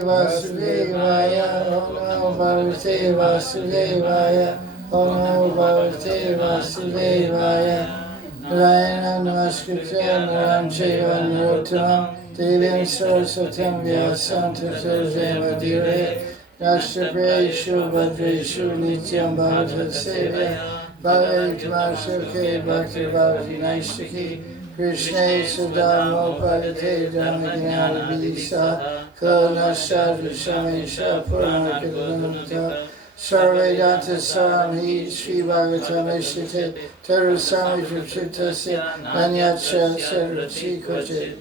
Vasudevaya, Om Namo Bhagavate Vasudevaya, Om Namo Bhagavate Vasudevaya. Narayana Namaskritya Naram Chaiva Narottamam Devim Saraswatam Vyasam Tato Jayamadire Nashtaprayeshu Bhadreshu Nityam Bhagavad Sevya Bhagavad Gita Bhakti Bhagavati Naishtaki Krishna Sudamo Padate Dhammagnana Vidisa Kalana Sadhu Samesha Puramakadamata Sarvedanta Saramhi Sri Bhagavatam Eshite Taru Sami Triptasya Nanyacha Sarvachi Koche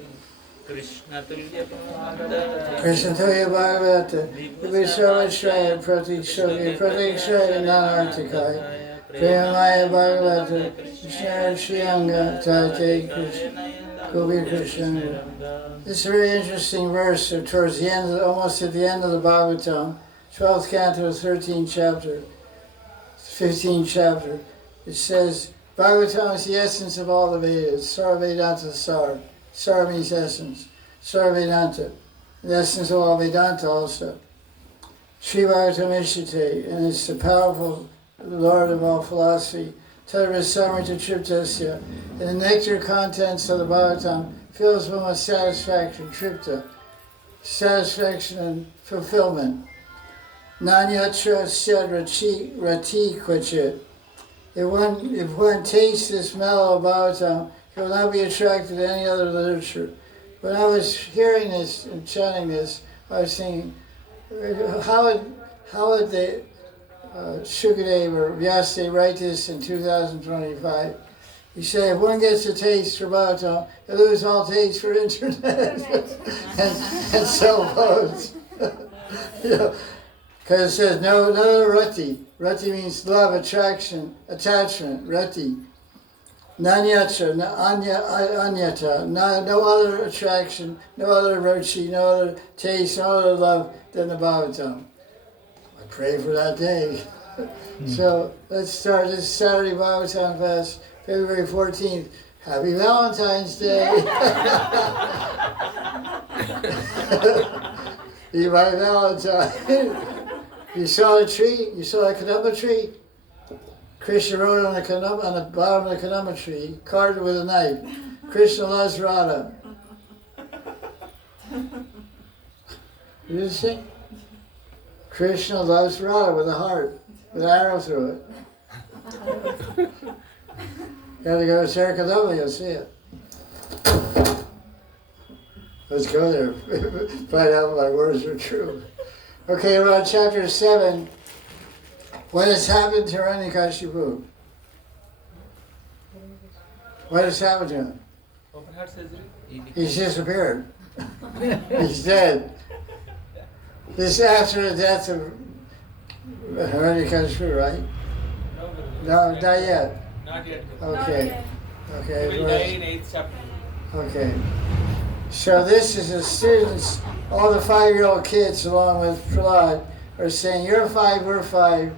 Krishna Tulya Bhagavata Vishavashraya Pratikshaya Nanartikai Premaya Bhagavata Krishna Shriyanga Tate Gopi Krishna. This is a very interesting verse towards the end, almost at the end of the Bhagavatam, 12th Canto, 13th chapter, 15th chapter. It says, Bhagavatam is the essence of all the Vedas. Sarvedanta Sar. Sar means essence. Sarvedanta, the essence of all Vedanta also. Sri Bhagavatam Ishite, and it's the powerful Lord of all philosophy. Tadarasamrita Triptasya, and the nectar contents of the Bhagavatam fills one with satisfaction, tripta, satisfaction and fulfillment. Nanyatra said rati kvachit. If one tastes this mellow Bhagavatam, he will not be attracted to any other literature. When I was hearing this and chanting this, I was thinking, how would they Shukadeva or Vyasadeva write this in 2025? He said, if one gets a taste for Bhagavatam, he'll lose all taste for internet and cell phones. Because it says, no rati. Rati means love, attraction, attachment, rati. Nanyatra, anyata, no other attraction, no other ruchi, no other taste, no other love than the Bhagavatam. I pray for that day. So let's start this Saturday Bhagavatam class, February 14th. Happy Valentine's Day! Be my Valentine. You saw the tree? You saw the Kadamba tree? Krishna wrote on the bottom of the Kadamba tree, carved it with a knife. Krishna loves Radha. You didn't see? Krishna loves Radha with a heart, with an arrow through it. You gotta go to Sarakadama, you'll see it. Let's go there, find out if my words are true. Okay, around chapter 7, what has happened to Hiranyakashipu? What has happened to him? Open heart surgery? He's disappeared. He's dead. This is after the death of Hiranyakashipu, right? No, not yet. Not yet. Okay. Okay. He will die in 8th chapter. Okay. So this is the students, all the 5-year-old kids along with Prahlad are saying, you're 5, we're 5.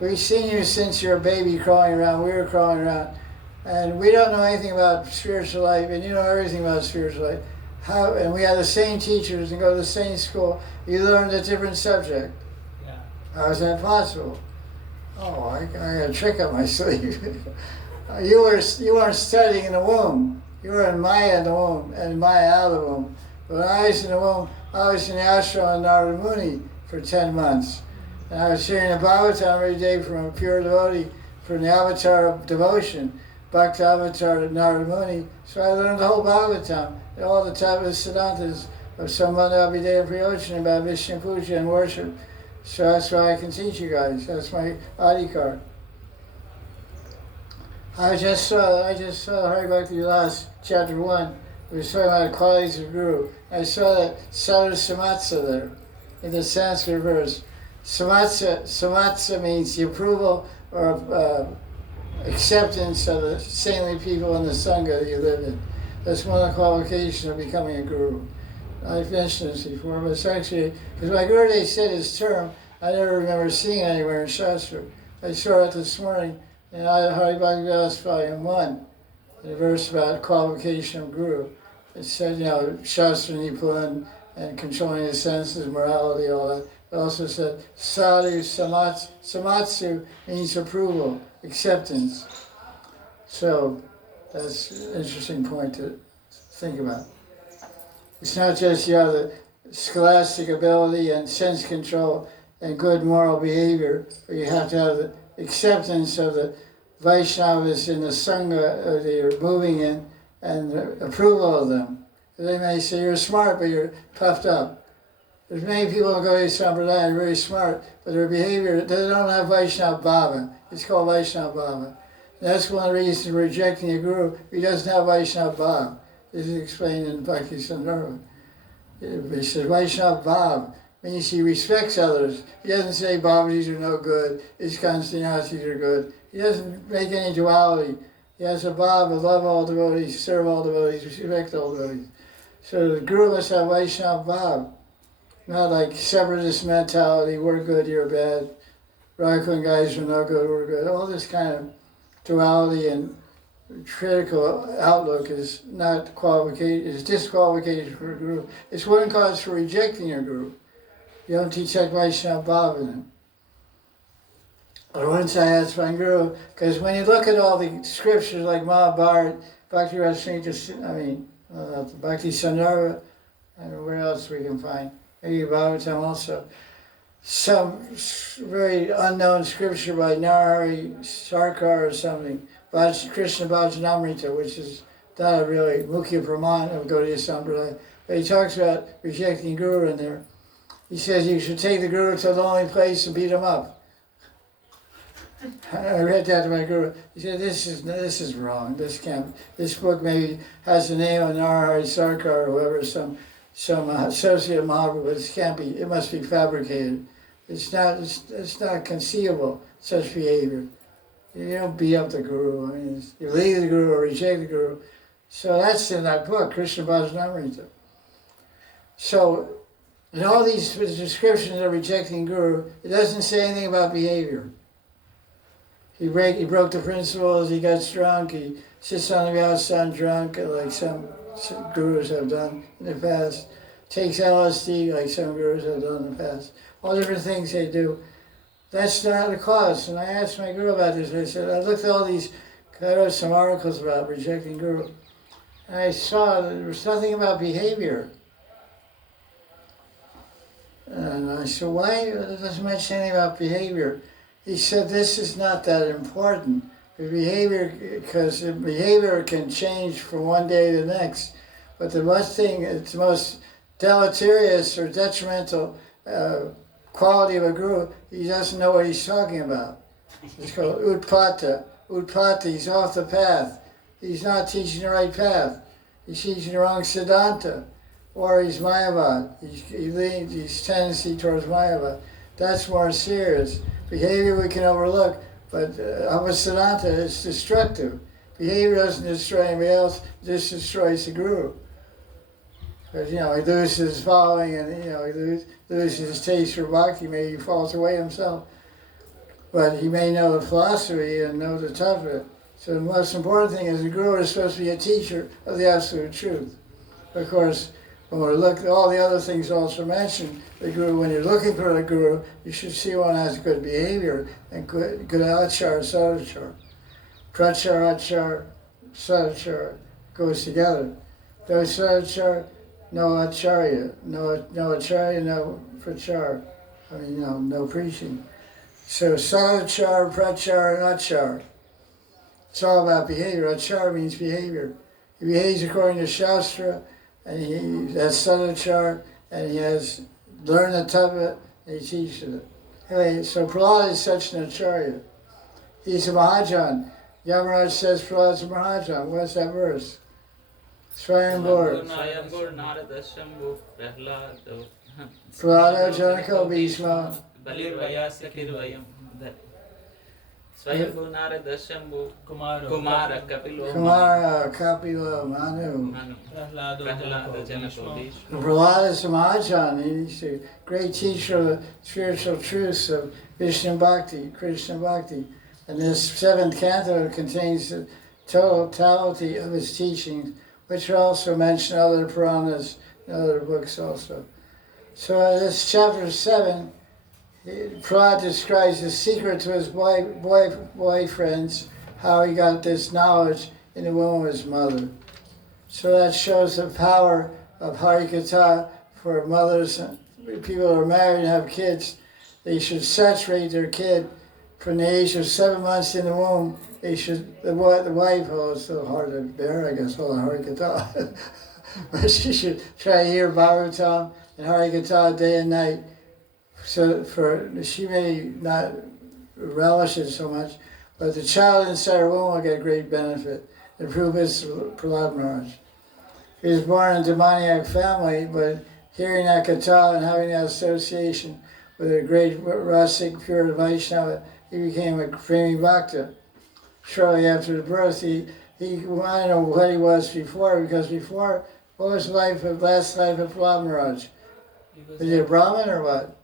We've seen you since you're a baby crawling around, we were crawling around. And we don't know anything about spiritual life, and you know everything about spiritual life. And we have the same teachers and go to the same school. You learned a different subject. Yeah. How is that possible? Oh, I got a trick up my sleeve. You weren't studying in the womb. You were in Maya in the womb and Maya out of the womb. But when I was in the womb, I was in the ashram in Narada Muni for 10 months. And I was hearing the Bhagavatam every day from a pure devotee, from the avatar of devotion, Bhakta avatar of Narada Muni. So I learned the whole Bhagavatam, and all the Tattva Siddhantas of Sambandha Abhidheya Prayojan about Vishnu Puja and worship. So that's why I can teach you guys. That's my adhikar. I just saw Hari Bhakti Vilas, chapter 1. We were talking about the qualities of Guru. I saw that Sadhu Samatsa there in the Sanskrit verse. Samatsa means the approval or acceptance of the saintly people in the Sangha that you live in. That's one of the qualifications of becoming a Guru. I've mentioned this before, but it's actually, because my Gurudev said his term, I never remember seeing it anywhere in Shastra. I saw it this morning in Hari Bhakti Vilas, Volume 1, the verse about qualification of Guru. It said, Shastra Nipunan, and controlling the senses, morality, all that. It also said sadhu samatsu means approval, acceptance. So that's an interesting point to think about. It's not just you have the scholastic ability and sense control and good moral behavior, but you have to have the acceptance of the Vaishnavas in the Sangha that you're moving in and the approval of them. They may say you're smart, but you're puffed up. There's many people who go to Sampradaya and are very smart, but their behavior, they don't have Vaishnava Bhava. It's called Vaishnava Bhava. That's one of the reasons for rejecting a guru. He doesn't have Vaishnava Bhava. This is explained in Bhakti Sandarbha. He says Vaishnava Bhava means he respects others. He doesn't say Babajis are no good, Iskans Sannyasis are good. He doesn't make any duality. He has a bhava, love all devotees, serve all devotees, respect all devotees. So the guru must have Vaishnava Bhava. Not like separatist mentality, we're good, you're bad. Raghuvan guys are no good, we're good. All this kind of duality and critical outlook is not qualification, is disqualification for a guru. It's one cause for rejecting your guru. You don't teach like Vaishnava Bhava in it. Or once I asked my guru, because when you look at all the scriptures like Mahabharata, Bhakti Bhakti Sandarbha, and where else we can find, maybe Bhagavatam also, some very unknown scripture by Narahari Sarkar or something, Krishna Bhajanamrita, which is not a really Mukhya Praman of Gaudiya Sampradaya, but he talks about rejecting Guru in there. He says you should take the Guru to a lonely place and beat him up. I read that to my Guru. He said, this is wrong. This book maybe has the name of Narahari Sarkar or whoever, some associate of Maharaj, but it can't be. It must be fabricated. It's not conceivable, such behavior. You don't beat up the Guru. I mean, you leave the Guru or reject the Guru. So that's in that book, Krishna Bhajanamrita. So in all these descriptions of rejecting Guru, it doesn't say anything about behavior. He broke the principles, he got drunk, he sits on the Vyasa drunk, like some gurus have done in the past, takes LSD like some gurus have done in the past. All different things they do. That's not the cause. And I asked my guru about this. I said, I looked at all these, I wrote some articles about rejecting guru, and I saw that there was nothing about behavior. And I said, why? It doesn't mention anything about behavior. He said, this is not that important. Because the behavior can change from one day to the next. But the most deleterious or detrimental quality of a guru, he doesn't know what he's talking about. It's called utpata. Utpata, he's off the path. He's not teaching the right path. He's teaching the wrong siddhanta. Or he's mayavad. He's tendency towards mayavad. That's more serious. Behavior we can overlook, but siddhanta is destructive. Behavior doesn't destroy anybody else, it just destroys the guru. Because, he loses his following and, he loses his taste for bhakti, maybe he falls away himself. But he may know the philosophy and know the tattva. So the most important thing is the guru is supposed to be a teacher of the absolute truth. Of course, when we look at all the other things also mentioned, the guru, when you're looking for a guru, you should see one has good behavior and good achar, sadachar. Prachar, achar, sadachar goes together. Those sadachar, no acharya, no acharya, no prachar. No preaching. So sadachar, prachar, and achar. It's all about behavior. Achar means behavior. He behaves according to Shastra, and that's sadachar, and he has learned the tattva, and he teaches it. Anyway, so Prahlad is such an acharya. He's a Mahajan. Yamaraj says Prahlad's a Mahajan. What's that verse? Swayambhur. Prahlada Janako Bhishma. Kumara Kapila Manu. Prahlada is a Mahajan. He's a great teacher of the spiritual truths of Vishnu Bhakti, Krishna Bhakti. And this 7th canto contains the totality of his teachings, which are also mentioned in other Puranas, in other books also. So this chapter 7, Prahlad describes the secret to his boyfriends, how he got this knowledge in the womb of his mother. So that shows the power of Harikatha for mothers and people who are married and have kids. They should saturate their kid from the age of 7 months in the womb. They should, the wife, oh, it's so hard to bear, I guess, all the Harikatha. But she should try to hear Bhagavatam and Harikatha day and night. So she may not relish it so much, but the child inside her womb will get great benefit. The proof is Prahlad Maharaj. He was born in a demoniac family, but hearing that katha and having that association with a great Rasik, pure Vaishnava, he became a Premi Bhakta. Shortly after the birth, he wanted to know what he was before, because before, what was the last life of Prahlad Maharaj? Was he a Brahmin or what?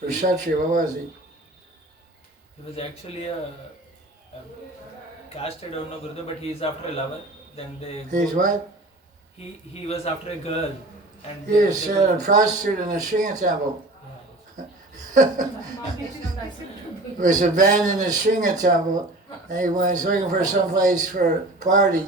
Or Kshatriya, what was he? He was actually a caste, I don't know, Gurudev, but he is after a lover. Then they. He's what? He was after a girl. And He was a prostitute in the Shringa temple. He was abandoned in the Shringa temple, and he was looking for some place for a party.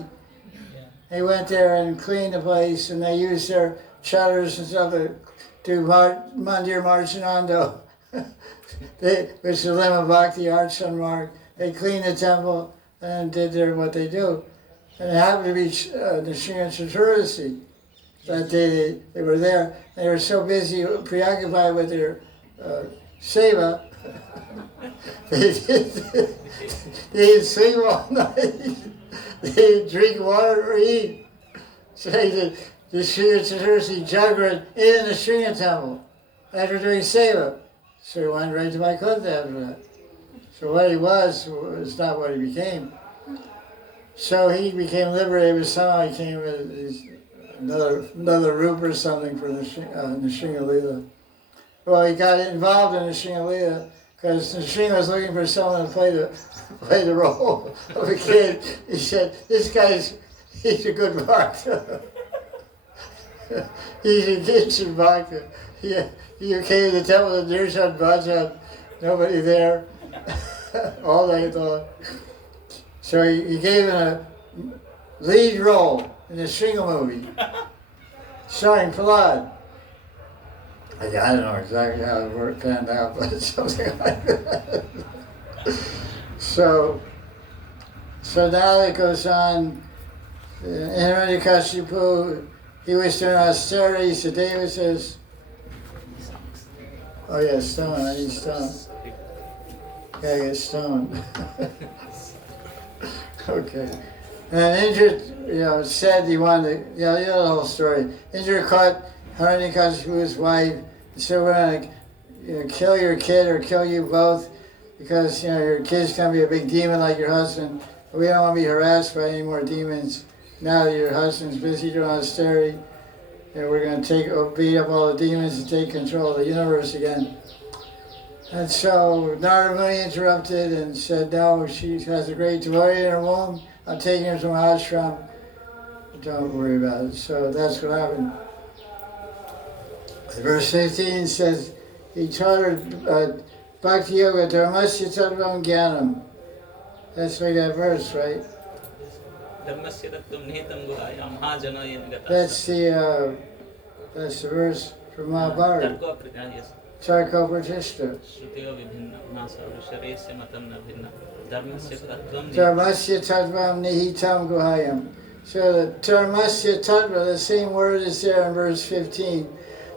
Yeah. He went there and cleaned the place, and they used their shutters and stuff to do Mandir Marchanando, which is the Lema Bhakti Arts Mark. They cleaned the temple and did what they do. And it happened to be the Srimad Chaturasi. That day they were there. They were so busy, preoccupied with their seva, they didn't sleep all night. They didn't drink water or eat. So they did the Srimad Chaturasi Jagrat in the Sringa temple after doing seva. So he went right to Vaikuntha after that. So what he was not what he became. So he became liberated, but somehow he came with another roop or something for the Nrsinga Leela. Well, he got involved in the Nrsinga Leela because Nrsinga was looking for someone to play the role of a kid. He said, "This guy's he's a good bhakta. He's a kitchen bhakta. He came to the temple of Nirshad Bhajan, nobody there, all night long." So he gave him a lead role in the Sringa movie, starring Prahlad. I don't know exactly how it panned out, but it's something like that. So now it goes on. Hiranyakashipu, he was doing austerity, so David says, oh yeah, stone, I need stone. Gotta get stone. Okay. And Indra, said he wanted to, you know the whole story. Indra caught Hiranyakashipu's wife and said, we're going to kill your kid or kill you both because, your kid's going to be a big demon like your husband. We don't want to be harassed by any more demons. Now that your husband's busy doing austerity, we're going to beat up all the demons and take control of the universe again. And so Narada Muni interrupted and said, no, she has a great devotee in her womb. I'm taking her to my ashram. Don't worry about it. So that's what happened. Verse 15 says, he taught her Bhakti Yoga, Dharmasya Tattvam Jnanam. That's like that verse, right? That's the verse from Mahabharata. Charko Pratishta. Dharmasya Tattvam Nihitam Guhayam. So the Dharmasya Tattva, the same word is there in verse 15.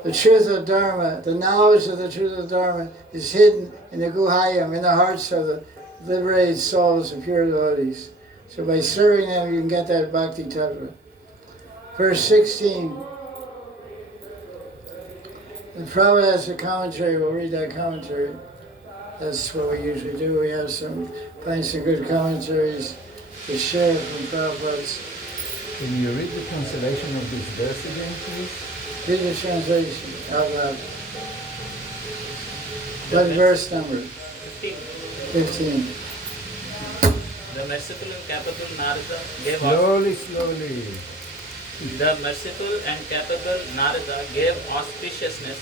The truth of Dharma, the knowledge of the truth of Dharma is hidden in the Guhayam, in the hearts of the liberated souls of pure devotees. So by serving them, you can get that Bhakti Tattva. Verse 16. And Prabhupada has a commentary. We'll read that commentary. That's what we usually do. We have find some good commentaries to share from Prabhupada's. Can you read the translation of this verse again, please? Read the translation out loud. What verse number? 15. The merciful and capital Narada gave Slowly. The merciful and capable Narada gave auspiciousness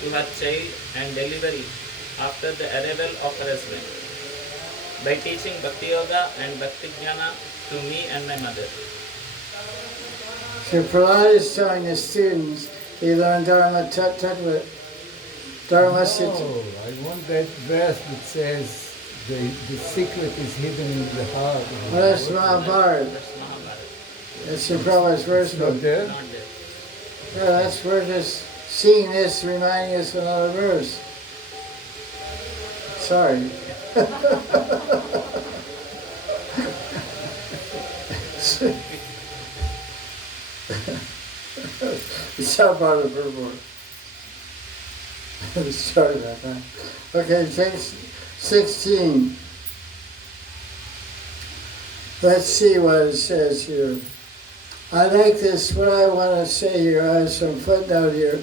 to her child and delivery after the arrival of her husband by teaching Bhakti Yoga and Bhakti Jnana to me and my mother. So Prahlad is telling the students they learn Dharma Tattva. Dharma Oh, I want that verse that says the secret is hidden in the heart. Well, that's Mahabharata. That's Mahabharata. That's the Prabhupada's verse It's not book. there? Not there. Yeah, that's we're just seeing this, reminding us of another verse. Sorry. It's not part of the purport. Sorry about that. Okay, text 16. Let's see what it says here. I like this, what I want to say here, I have some footnote here.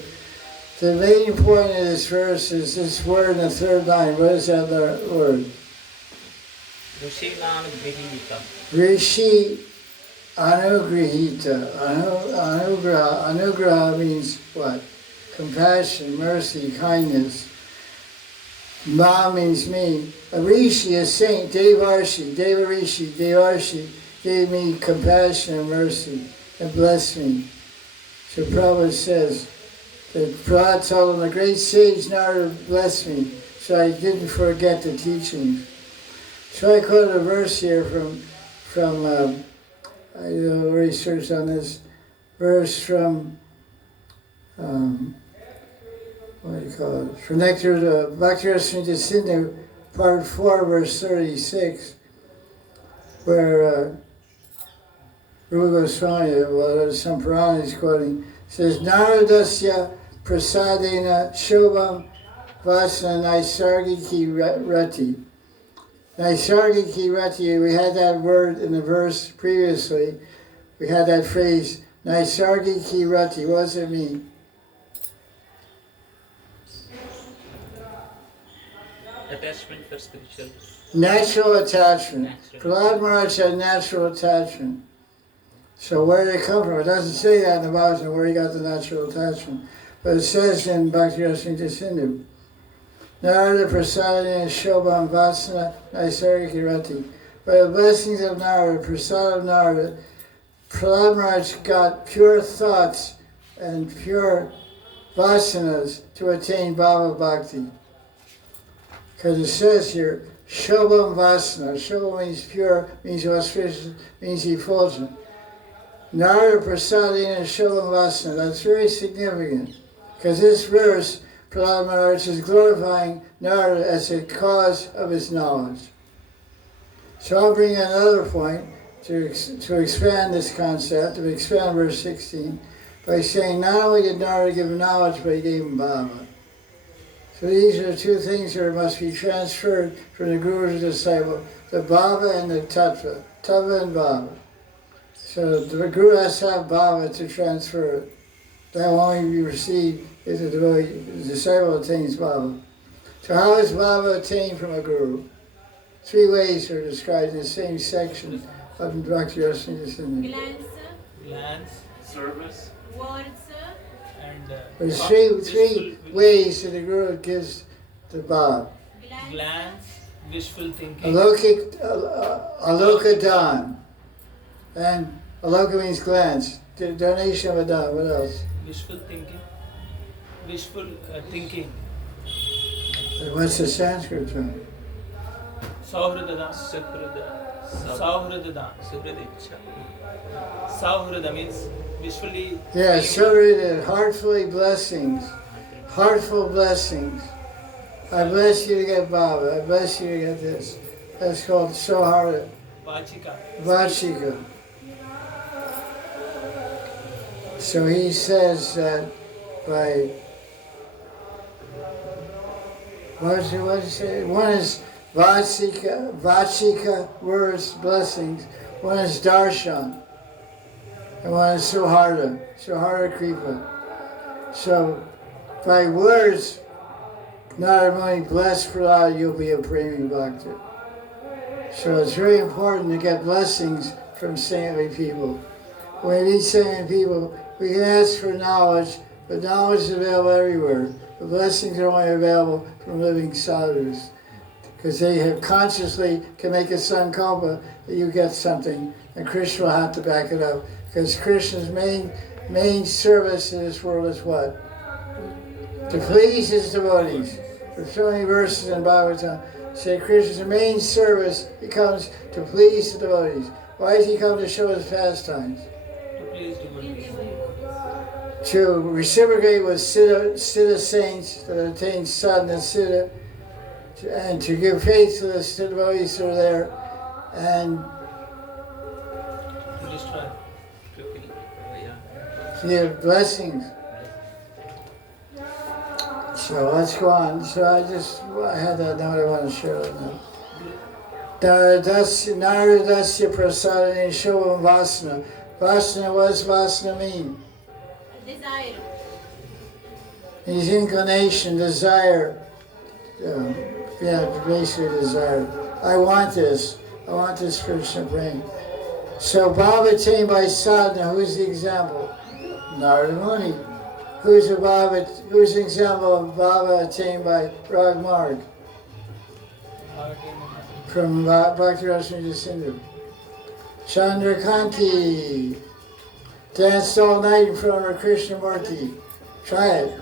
The main point of this verse is this word in the third line. What is that word? Rishinam Grihitam. Rishi Anugrihita. Anugraha means what? Compassion, mercy, kindness. Ma means me. A Rishi, a saint, Devarshi, Devarshi gave me compassion and mercy and blessed me. So Prabhupada says that Prahlad told him, the great sage Narada blessed me, so I didn't forget the teachings. So I quoted a verse here from I did a little research on this verse from what do you call it? From Nectar to Bhakti Sindhu, part 4, verse 36, where Rupa Goswami, well, some Purana is quoting, says, Naradasya prasadena shobham vasana naisargiki rati. Naisargiki rati, we had that word in the verse previously. We had that phrase, Naisargiki rati. What does it mean? Attachment for spiritual. Natural attachment. Natural. Prahlad Maharaj had natural attachment. So where did it come from? It doesn't say that in the Bhagavatam where he got the natural attachment. But it says in Bhakti Rasamrita Sindhu, Narada prasadena shobham vasana naisargiki rati. By the blessings of Narada, prasad of Narada, Prahlad Maharaj got pure thoughts and pure vasanas to attain Bhava Bhakti. Because it says here, Shobham Vasana. Shobham means pure, means auspicious, means effulgent. Narada Prasadena Shobham Vasana. That's very significant. Because this verse, Prahlad Maharaj is glorifying Narada as a cause of his knowledge. So I'll bring another point to expand this concept, to expand verse 16, by saying not only did Narada give him knowledge, but he gave him Bhava. So these are the two things that must be transferred from the Guru to the disciple, the Bhava and the Tattva, Tattva and Bhava. So the Guru has to have Bhava to transfer it. That will only be received if the disciple attains Bhava. So how is Bhava attained from a Guru? 3 ways are described in the same section of Bhakti Rasamrita Sindhu. Glance, Service. and There's three ways that the Guru gives the Bhava. glance, wishful thinking. Aloka dan. And aloka means glance. The donation of a dan. What else? Wishful thinking. Wishful thinking. What's the Sanskrit term? Sauhrada. Sukrida. Sauhrada. Sukrida. Sauhrada means wishfully. Yeah, so heartfully blessings. Heartful blessings. I bless you to get Baba. I bless you to get this. That's called Sohara Vachika. Vachika. So he says that by what does he say? One is Vachika, words, blessings. One is Darshan. And one is Sohara Kripa. So by words, not only blessed Prahlad, you'll be a Premi Bhakta. So it's very important to get blessings from saintly people. when we meet so many people, we can ask for knowledge, but knowledge is available everywhere. The blessings are only available from living sadhus, because they have consciously can make a sankalpa that you get something, and Krishna will have to back it up. Because Krishna's main service in this world is what? To please his devotees. There's so many verses in Bhagavatam say Krishna's main service, he comes to please the devotees. Why does he come to show his pastimes? To please devotees. To reciprocate with Siddha saints that attain sadhana Siddha, and to give faith to the devotees who are there, and To destroy. to give blessings. So let's go on. So I had that note I want to share with them. Naradasya prasadane shobham vasana. Vasana, what does vasana mean? Desire. His inclination, desire. Basically desire. I want this Krishna praying. So Baba attained by sadhana, who's the example? Narada Muni. Who's the example of Baba attained by Rag Marg? From Bhakti Rasamrita Sindhu. Chandrakanti danced all night in front of Krishnamurti. Try it.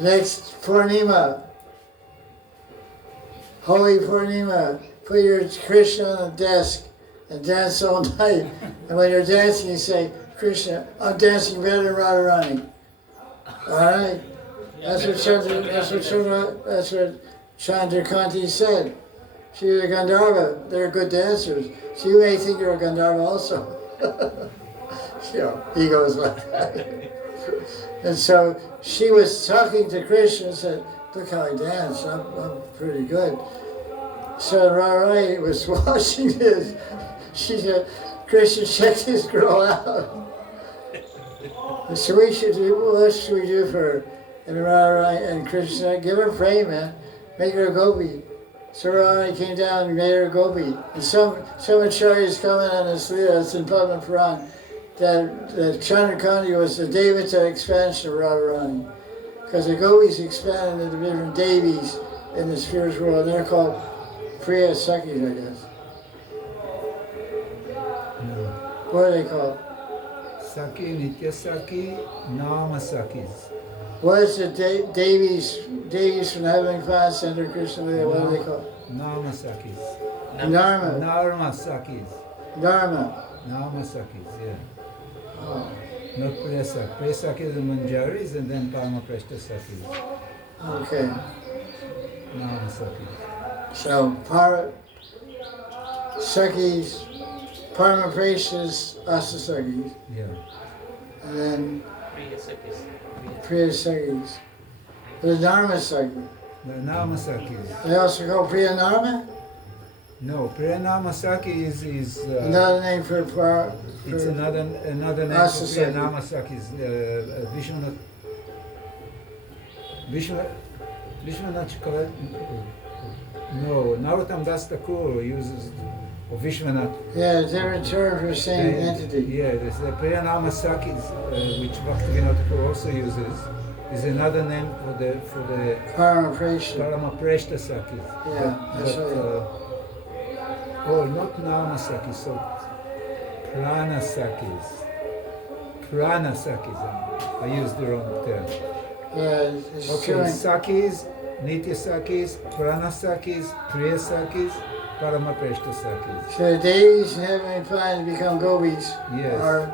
Next, Purnima. Holy Purnima. Put your Krishna on the desk and dance all night. And when you're dancing, you say, Krishna, I'm dancing better than Radharani. All right? That's what Chandrakanti said. She was a Gandharva. They're good dancers. So you may think you're a Gandharva also. He goes like that. And so she was talking to Krishna and said, look how I dance, I'm pretty good. So Radharani was watching this. She said, Krishna, check this girl out. So what should we do for her? And Radharani and Krishna said, give her a frame, man. Make her a gopi. So Radharani came down and made her a gopi. And some acharyas comment on this leela, it's in Padma Puran, that Chandrakanti was the Devata expansion of Radharani. Because the gopis expanded into different devis in the spiritual world, and they're called Priya Sakis, I guess. No. What are they called? Saki, Nitya Saki, Nama Sakis. What is the devis from the heavenly class center Krishna Lila? What are they called? Nama Sakis. Dharma. Narma Sakis. Dharma. Nama Sakis, yeah. Oh. Not Priya Sakis. Priya Sakis are Manjaris and then Parama Prashta Sakis. Okay. Nama Sakis. So, Sakis, Paramapreshas, Asasakis, Yeah. and then Priya Sakis. Priya Sakis. The Dharma Sakis. The Nama Sakis. They also call Priya Dharma? No, Priya Nama Saki is Another name for it's another name for Priya Asasaki. Nama Sakis. Vishwanath Chikala. No, Narottam Das Thakur uses Vishwanath. Yeah, different term for the same entity. Yeah, there's the Priya Nama Sakis, which Bhaktivinoda Thakur also uses, is another name for the Paramapreshna. Paramaprashta Sakis. Yeah, that's right. Not Nama Sakis, so Prana Sakis. Prana Sakis. I used the wrong term. Yeah, it's Okay, showing. Sakis, Nitya Sakis, Prana Sakis, Priya Sakis, Paramaprashta Sakis. So the deities in heavenly planet become gopis Yes. are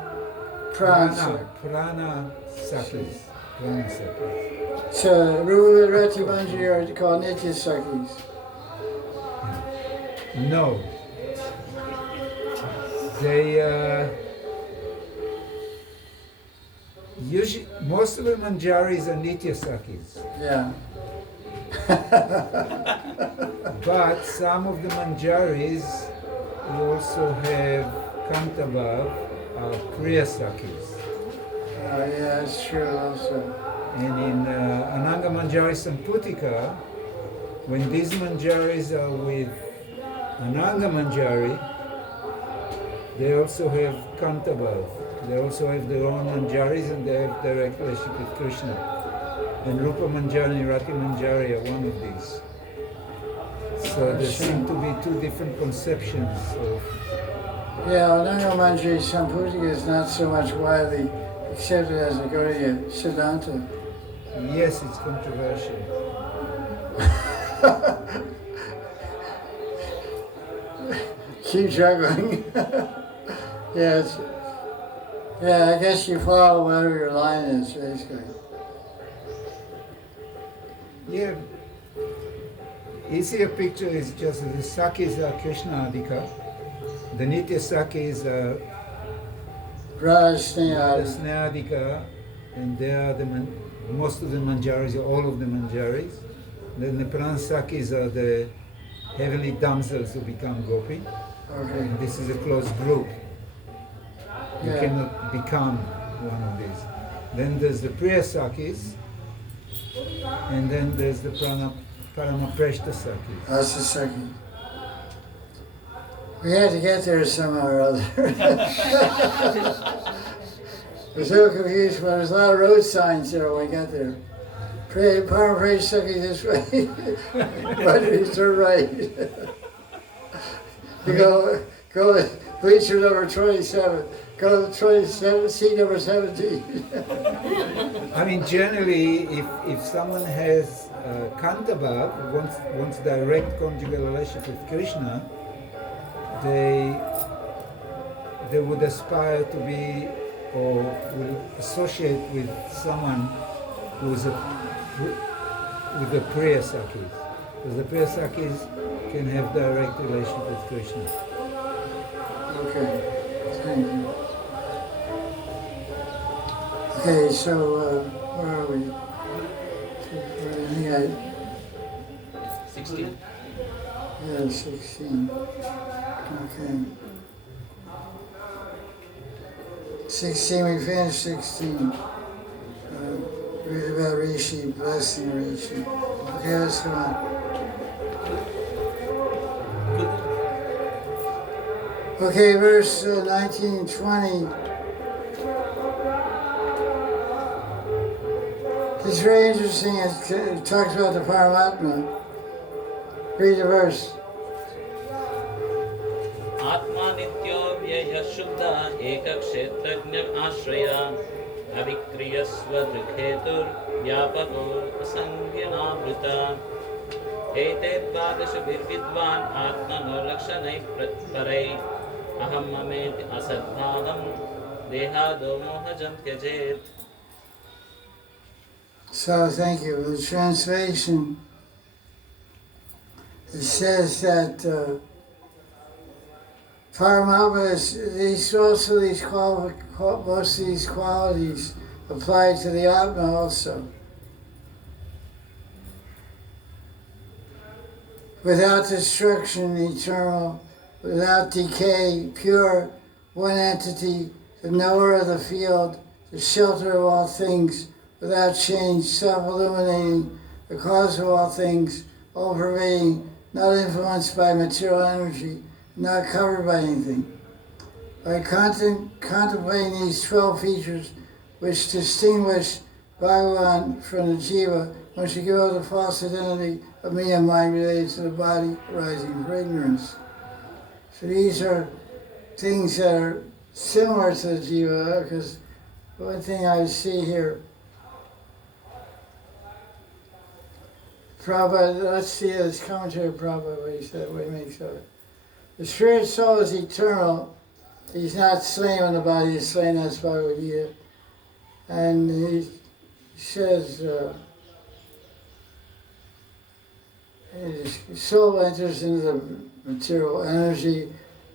prana. Prana Sakis. Prana Sakis. So Rupa Rati Manjari are called Nitya Sakis. No. They usually most of the manjaris are nitya sakis, Yeah. but some of the manjaris who also have kantabhav are priya sakis. Yeah, that's true also. And in Ananga Manjari Samputika, when these manjaris are with Ananga Manjari, They also have Canto. They also have their own manjaris and they have direct relationship with Krishna. And Rupa Manjari and Rati Manjari are one of these. So there seem to be two different conceptions of... Yeah, Ananga Manjari Samputika is not so much widely accepted as a Gaudiya Siddhanta. Yes, it's controversial. Keep juggling. Yes. Yeah, I guess you follow whatever your line is, basically. Yeah. Easier picture is just the Sakis are Krishna Adhika. The Nitya Sakis are Radha Snehada. Snehadika, and they are most of the manjaris, or all of the manjaris. Then the Pransakis are the heavenly damsels who become gopi. Okay. And this is a closed group. You Yeah. cannot become one of these. Then there's the Priyasakis, and then there's the Paramapreshta Sakis. That's the second. We had to get there somehow or other. We're so confused, but there's a lot of road signs there when we got there. Paramapreshta Saki this way, but it's turn right. You go bleacher number 27. Go to 27, seat number 17. I mean, generally, if someone has Kantaba, wants direct conjugal relationship with Krishna, they would aspire to be or will associate with someone who's with the Priyasakis. Because the Priyasakis can have direct relationship with Krishna. Okay, thank you. Okay, so where are we? I think 16. yeah, 16. Okay. 16, we finished 16. Read about Rishi, blessing Rishi. Okay, let's go on. Okay, verse 19, 20. It's very interesting. It talks about the Paramatma. Read the verse. Atma nityo vyaya shuddha eka kshetrajna ashraya avikriya swadrikhetur vyapako asangyanavrita ete dvadasha virvidvan atmano lakshanai parai aham mameti asadbhagam dehado mohajam tyajet. So, thank you. The translation, it says that Paramatma is most of these qualities apply to the Atma also. Without destruction, eternal, without decay, pure, one entity, the knower of the field, the shelter of all things, without change, self-illuminating, the cause of all things, all-pervading, not influenced by material energy, not covered by anything. By contemplating these 12 features which distinguish Bhagavan from the Jiva, one should give up the false identity of me and mind related to the body arising from ignorance. So these are things that are similar to the Jiva, because one thing I see here, Prabhupada, let's see this commentary of Prabhupada, what he said, what he makes of it. The spirit soul is eternal. He's not slain when the body is slain, that's Bhagavad Gita. And he says, his soul enters into the material energy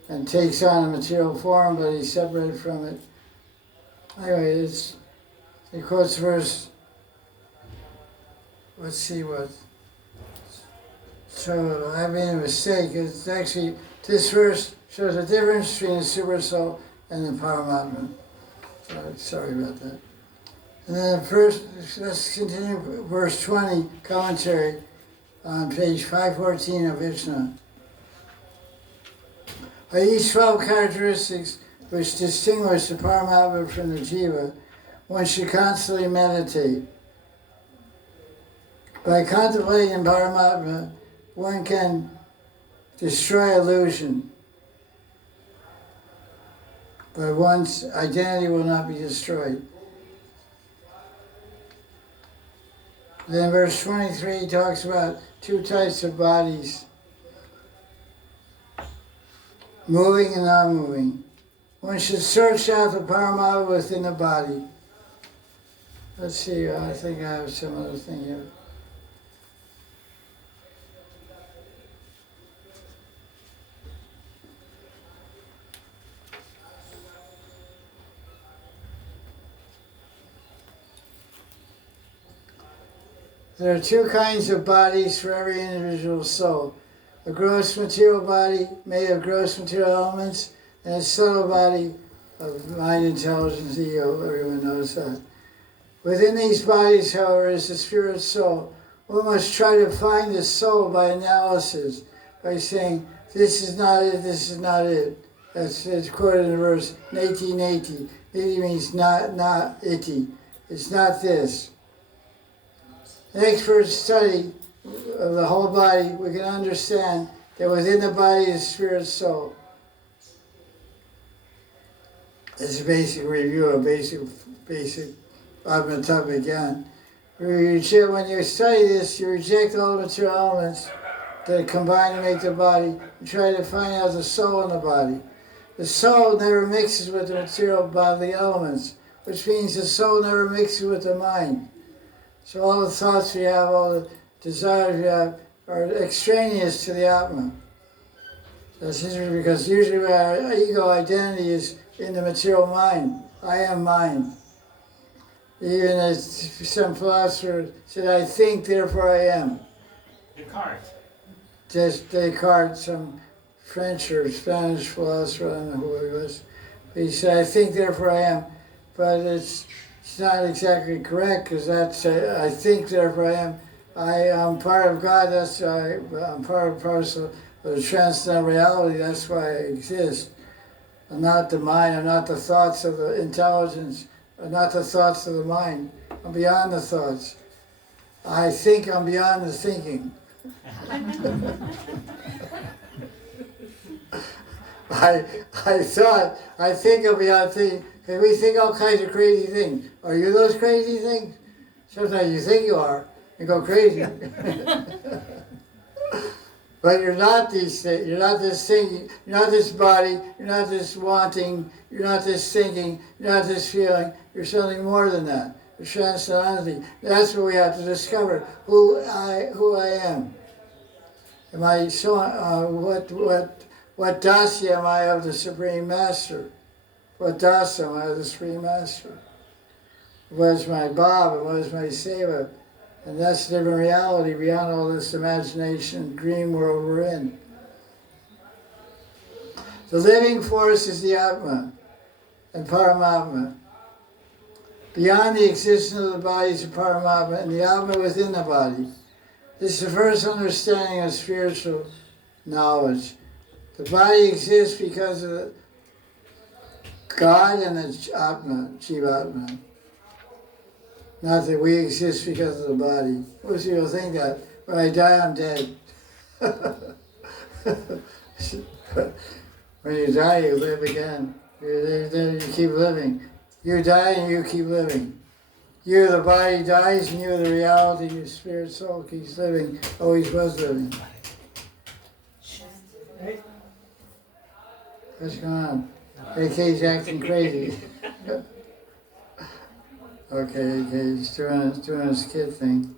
and takes on a material form, but he's separated from it. Anyway, he quotes verse, let's see what. So I made a mistake. It's actually, this verse shows a difference between the super soul and the Paramatma. Sorry about that. And then first, let's continue verse 20, commentary on page 514 of Vishnu. By these 12 characteristics which distinguish the Paramatma from the Jiva, one should constantly meditate. By contemplating Paramatma, one can destroy illusion, but one's identity will not be destroyed. Then verse 23 talks about two types of bodies, moving and non-moving. One should search out the Paramatma within the body. Let's see, I think I have some other thing here. There are two kinds of bodies for every individual soul. A gross material body made of gross material elements, and a subtle body of mind, intelligence, ego. Everyone knows that. Within these bodies, however, is the spirit soul. One must try to find the soul by analysis, by saying, this is not it, this is not it. That's quoted in the verse, neti neti. Neti means not iti. It's not this. An expert study of the whole body, we can understand that within the body is spirit soul. It's a basic review of basic Atma Tattva again. When you study this, you reject all the material elements that combine to make the body and try to find out the soul in the body. The soul never mixes with the material bodily elements, which means the soul never mixes with the mind. So all the thoughts we have, all the desires we have, are extraneous to the Atma. That's interesting because usually our ego identity is in the material mind. I am mind. Even as some philosopher said, I think, therefore I am. Descartes. Just Descartes, some French or Spanish philosopher, I don't know who he was. But he said, I think, therefore I am. But it's not exactly correct, because that's, I think, therefore I am. I am part of God, that's why I'm part and parcel of the transcendental reality, that's why I exist. I'm not the mind, I'm not the thoughts of the intelligence, I'm not the thoughts of the mind. I'm beyond the thoughts. I think I'm beyond the thinking. I think I'm beyond thinking. Because we think all kinds of crazy things. Are you those crazy things? Sometimes you think you are and go crazy. But you're not these things. You're not this thinking. You're not this body. You're not this wanting. You're not this thinking. You're not this feeling. You're something more than that. You're transcendentality. That's what we have to discover. Who I am. Am I so? What dasya am I of the Supreme Master? What dasa am I of the Supreme Master? What is my bhav and what is my seva? And that's a different reality beyond all this imagination, dream world we're in. The living force is the Atma and Paramatma. Beyond the existence of the body is the Paramatma and the Atma within the body. This is the first understanding of spiritual knowledge. The body exists because of God and the Atma, Jivatma. Not that we exist because of the body. Most people think that. When I die, I'm dead. When you die, you live again. You keep living. You die and you keep living. You, the body, dies, and you, the reality, your spirit soul, keeps living, always was living. What's going on? AK's acting crazy. Okay, he's doing his kid thing.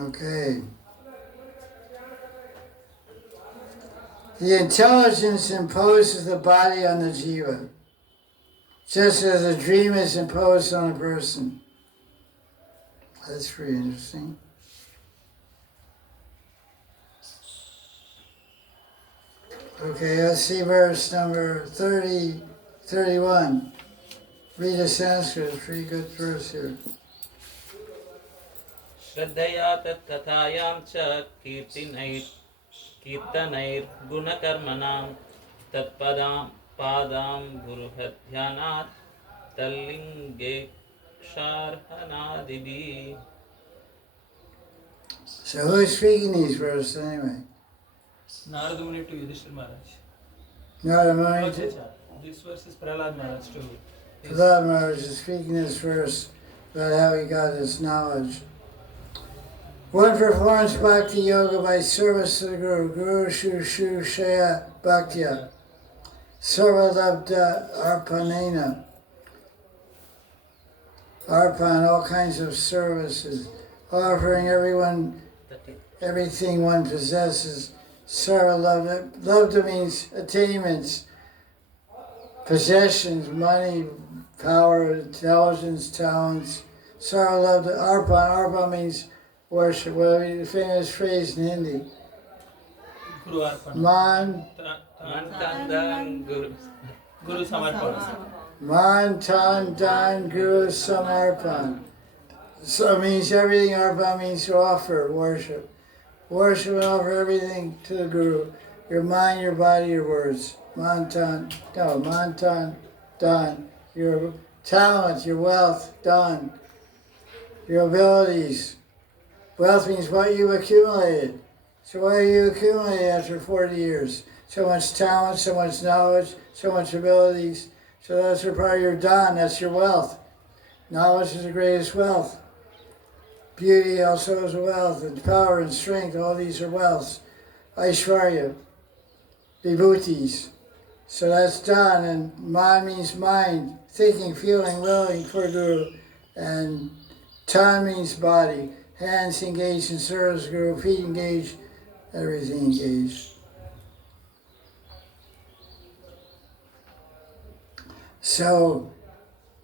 Okay. The intelligence imposes the body on the jiva, just as a dream is imposed on a person. That's pretty interesting. Okay, let's see verse number 31. Read the Sanskrit, it's a pretty good verse here. श्रद्धया तत्कथायां च कीर्तनैर्गुणकर्मणां तत्पदां पादां गुरुहध्यानात् तल्लिङ्गेक्षार्हनादिभिः. So who's speaking these verses anyway? Narada Muni to Yudhishthira Maharaj. Narada Muni to This verse is Prahlad Maharaj to Prahlad Maharaj is speaking this verse about how he got his knowledge. One performs bhakti yoga by service to the Guru. Guru Shu Shu Shaya Bhaktya. Sarvalabda Arpanena. Arpan, all kinds of services. Offering everyone everything one possesses. Sarvalabda. Labda means attainments, possessions, money, power, intelligence, talents. Sarvalabda Arpan. Arpan means worship. Well, the famous phrase in Hindi. Guru Arpan. Man Guru Samarpan. Man Tan Dan Guru Samarpan. So it means everything. Arpan means to offer, worship. Worship and offer everything to the Guru. Your mind, your body, your words. Man Tan Dan. Your talent, your wealth, Dan. Your abilities. Wealth means what you've accumulated. So what have you accumulated after 40 years? So much talent, so much knowledge, so much abilities. So that's a part of your dan, that's your wealth. Knowledge is the greatest wealth. Beauty also is a wealth, and power and strength, all these are wealths. Aishwarya, vibhutis. So that's dan, and man means mind, thinking, feeling, willing for Guru. And tan means body. Hands engaged in service, Guru, feet engaged, everything engaged. So,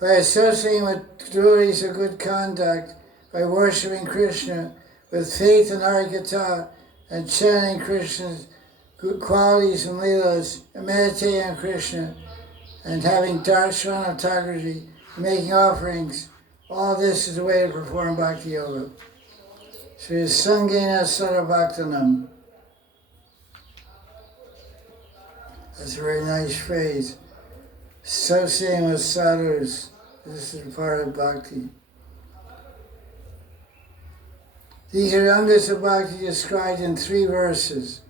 by associating with devotees of good conduct, by worshipping Krishna with faith in Harikatha and chanting Krishna's good qualities and leelas, and meditating on Krishna, and having darshan of Thakurji, making offerings, all this is a way to perform bhakti yoga. So it's Sangena Sarabhaktanam. That's a very nice phrase. Associating with sadhus. This is part of bhakti. These are angas of bhakti described in 3 verses.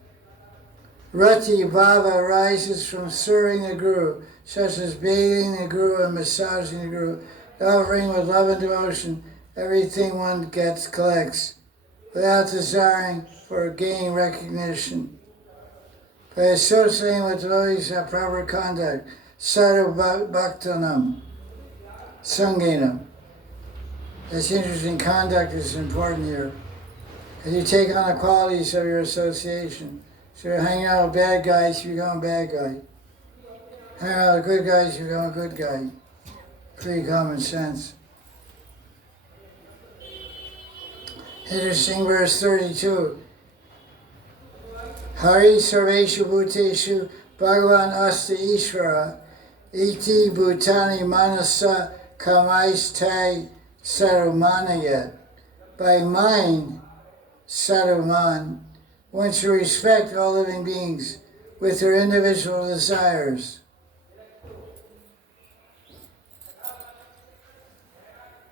Rati Bhava arises from serving the Guru, such as bathing the Guru and massaging the Guru, offering with love and devotion everything one collects, without desiring for gaining recognition. By associating with devotees of proper conduct, sadhu bhaktanam, sangena. That's interesting. Conduct is important here. As you take on the qualities of your association. So you're hanging out with bad guys, you become a bad guy. Hanging out with good guys, you become a good guy. Pretty common sense. Interesting verse 32. Hari sarveshu bhuteshu bhagavan asta ishvara iti bhutani manasa kamaistai sarumanayat. By mind, saruman, one should respect all living beings with their individual desires.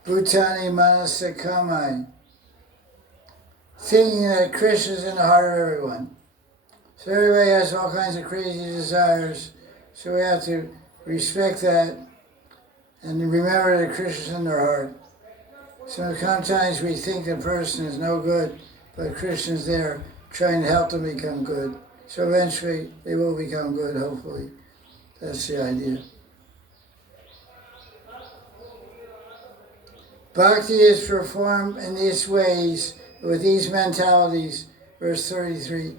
Bhutani manasa kamai. Thinking that Krishna is in the heart of everyone. So everybody has all kinds of crazy desires, so we have to respect that and remember that Krishna is in their heart. So sometimes we think the person is no good, but Krishna is there trying to help them become good. So eventually they will become good, hopefully. That's the idea. Bhakti is performed in these ways, with these mentalities, verse 33,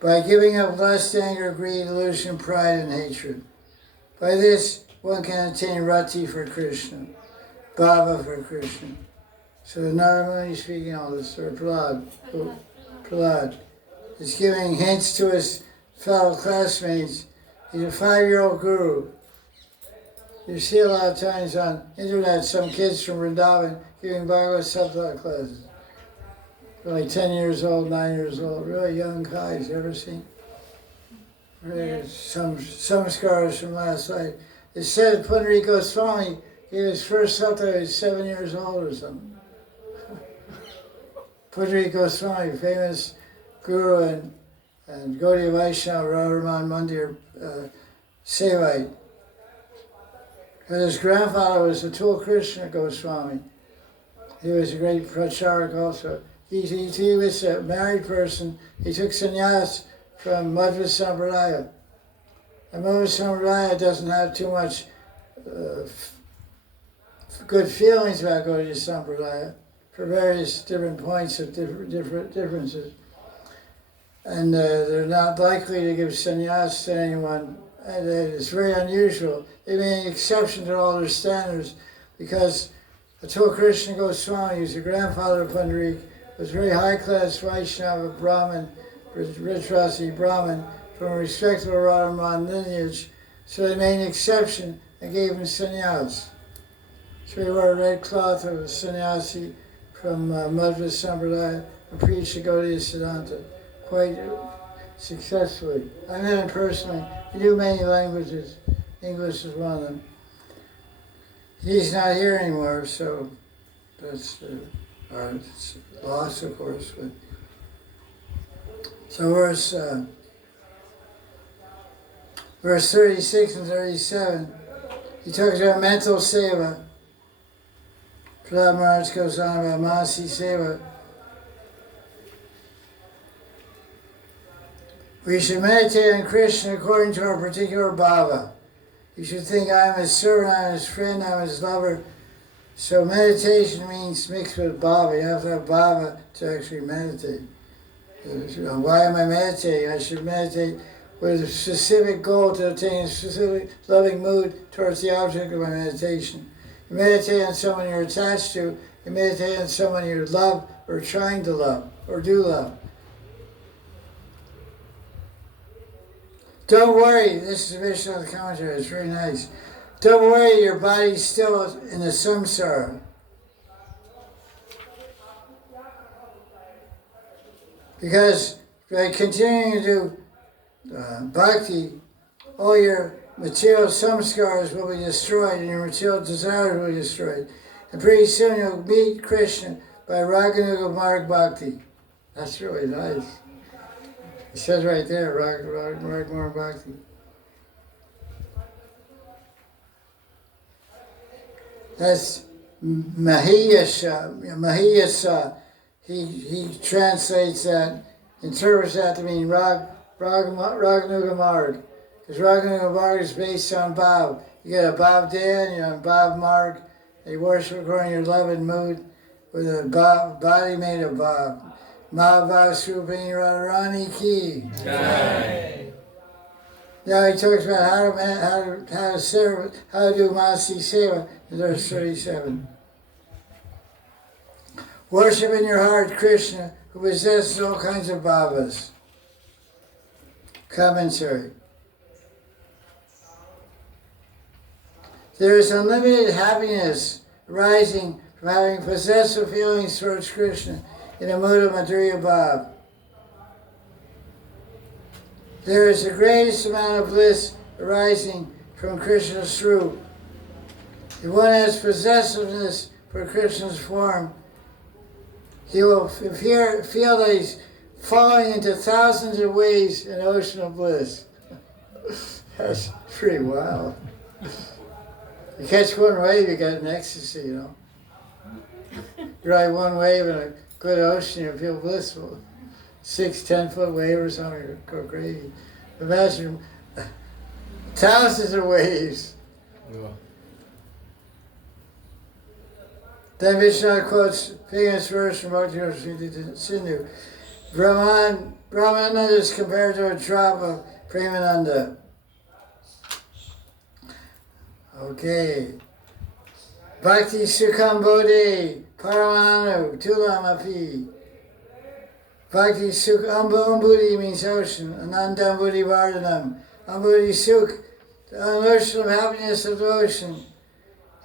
by giving up lust, anger, greed, illusion, pride, and hatred. By this, one can attain rati for Krishna, bhava for Krishna. So Narada Muni speaking all this, or Prahlad is giving hints to his fellow classmates. He's a 5-year-old guru. You see a lot of times on internet some kids from Vrindavan giving Bhagavad Saptaka classes. Like 10 years old, 9 years old, really young guys. You ever seen? Really, some scars from last night. It said Pundariko Swami gave his first sutra, he was 7 years old or something. Pundariko Swami, famous guru and Gaudiya Vaishnava Radharaman Mandir Sevite. And his grandfather was Atul Krishna Goswami. He was a great pracharak also. He was a married person. He took sannyas from Madhva Sampradaya. And Madhva Sampradaya doesn't have too much good feelings about Gaudiya Sampradaya for various different points of different differences. And they're not likely to give sannyas to anyone. And it's very unusual. They made an exception to all their standards because Atul Krishna Goswami, who's the grandfather of Pundarik, was a very high-class Vaishnava Brahmin, Ritrasi Brahmin, from a respectable Radharaman lineage. So they made an exception and gave him sannyas. So he wore a red cloth of a sannyasi from Madhva Sampradaya and preached the Gaudiya Siddhanta quite successfully. I met him personally. He knew many languages. English is one of them. He's not here anymore, so that's our loss, of course. But so verse 36 and 37, he talks about mental seva. Prahlad Maharaj goes on about Masi seva. We should meditate on Krishna according to our particular bhava. You should think, I am his servant, I am his friend, I am his lover. So meditation means mixed with bhava. You have to have bhava to actually meditate. Why am I meditating? I should meditate with a specific goal to attain a specific loving mood towards the object of my meditation. You meditate on someone you're attached to, you meditate on someone you love or trying to love or do love. Don't worry, this is a Vishnu commentary, it's very nice. Don't worry, your body's still in the samsara. Because by continuing to do bhakti, all your material samskaras will be destroyed and your material desires will be destroyed. And pretty soon you'll meet Krishna by Raganuga Marg Bhakti. That's really nice. It says right there, Rag Marg Bhakti. That's Mahiyasa. He translates that, interprets that to mean Raganuga Marg. Because Raganuga Marg is based on Bhav. You get a Bhav Day and you're on Bhav Marg. You worship according to your love and mood with a body made of Bhav. Mahabhav Srupini Radharani Ki. Jai. Now he talks about how to do Masi Seva in verse 37. Worship in your heart Krishna, who possesses all kinds of bhavas. Commentary. There is unlimited happiness arising from having possessive feelings towards Krishna in a mood of Madhurya Bhav. There is the greatest amount of bliss arising from Krishna's Swarup. If one has possessiveness for Krishna's form, he will feel that he's falling into thousands of waves in an ocean of bliss. That's pretty wild. You catch one wave, you got an ecstasy, you know. You ride one wave in a good ocean, you feel blissful. 6-10 foot wave or something, you go crazy. Imagine thousands of waves. Yeah. Then Vishnu quotes famous verse from Bhakti Sindhu. Brahmananda is compared to a drop of Premananda. Okay. Bhakti Sukham Bodhi Paramanu Tulam Api. Bhakti Sukh Ambudi means ocean. Anandam Buddhi Vardhanam. Ambudi Sukh, the unemotional happiness of the ocean,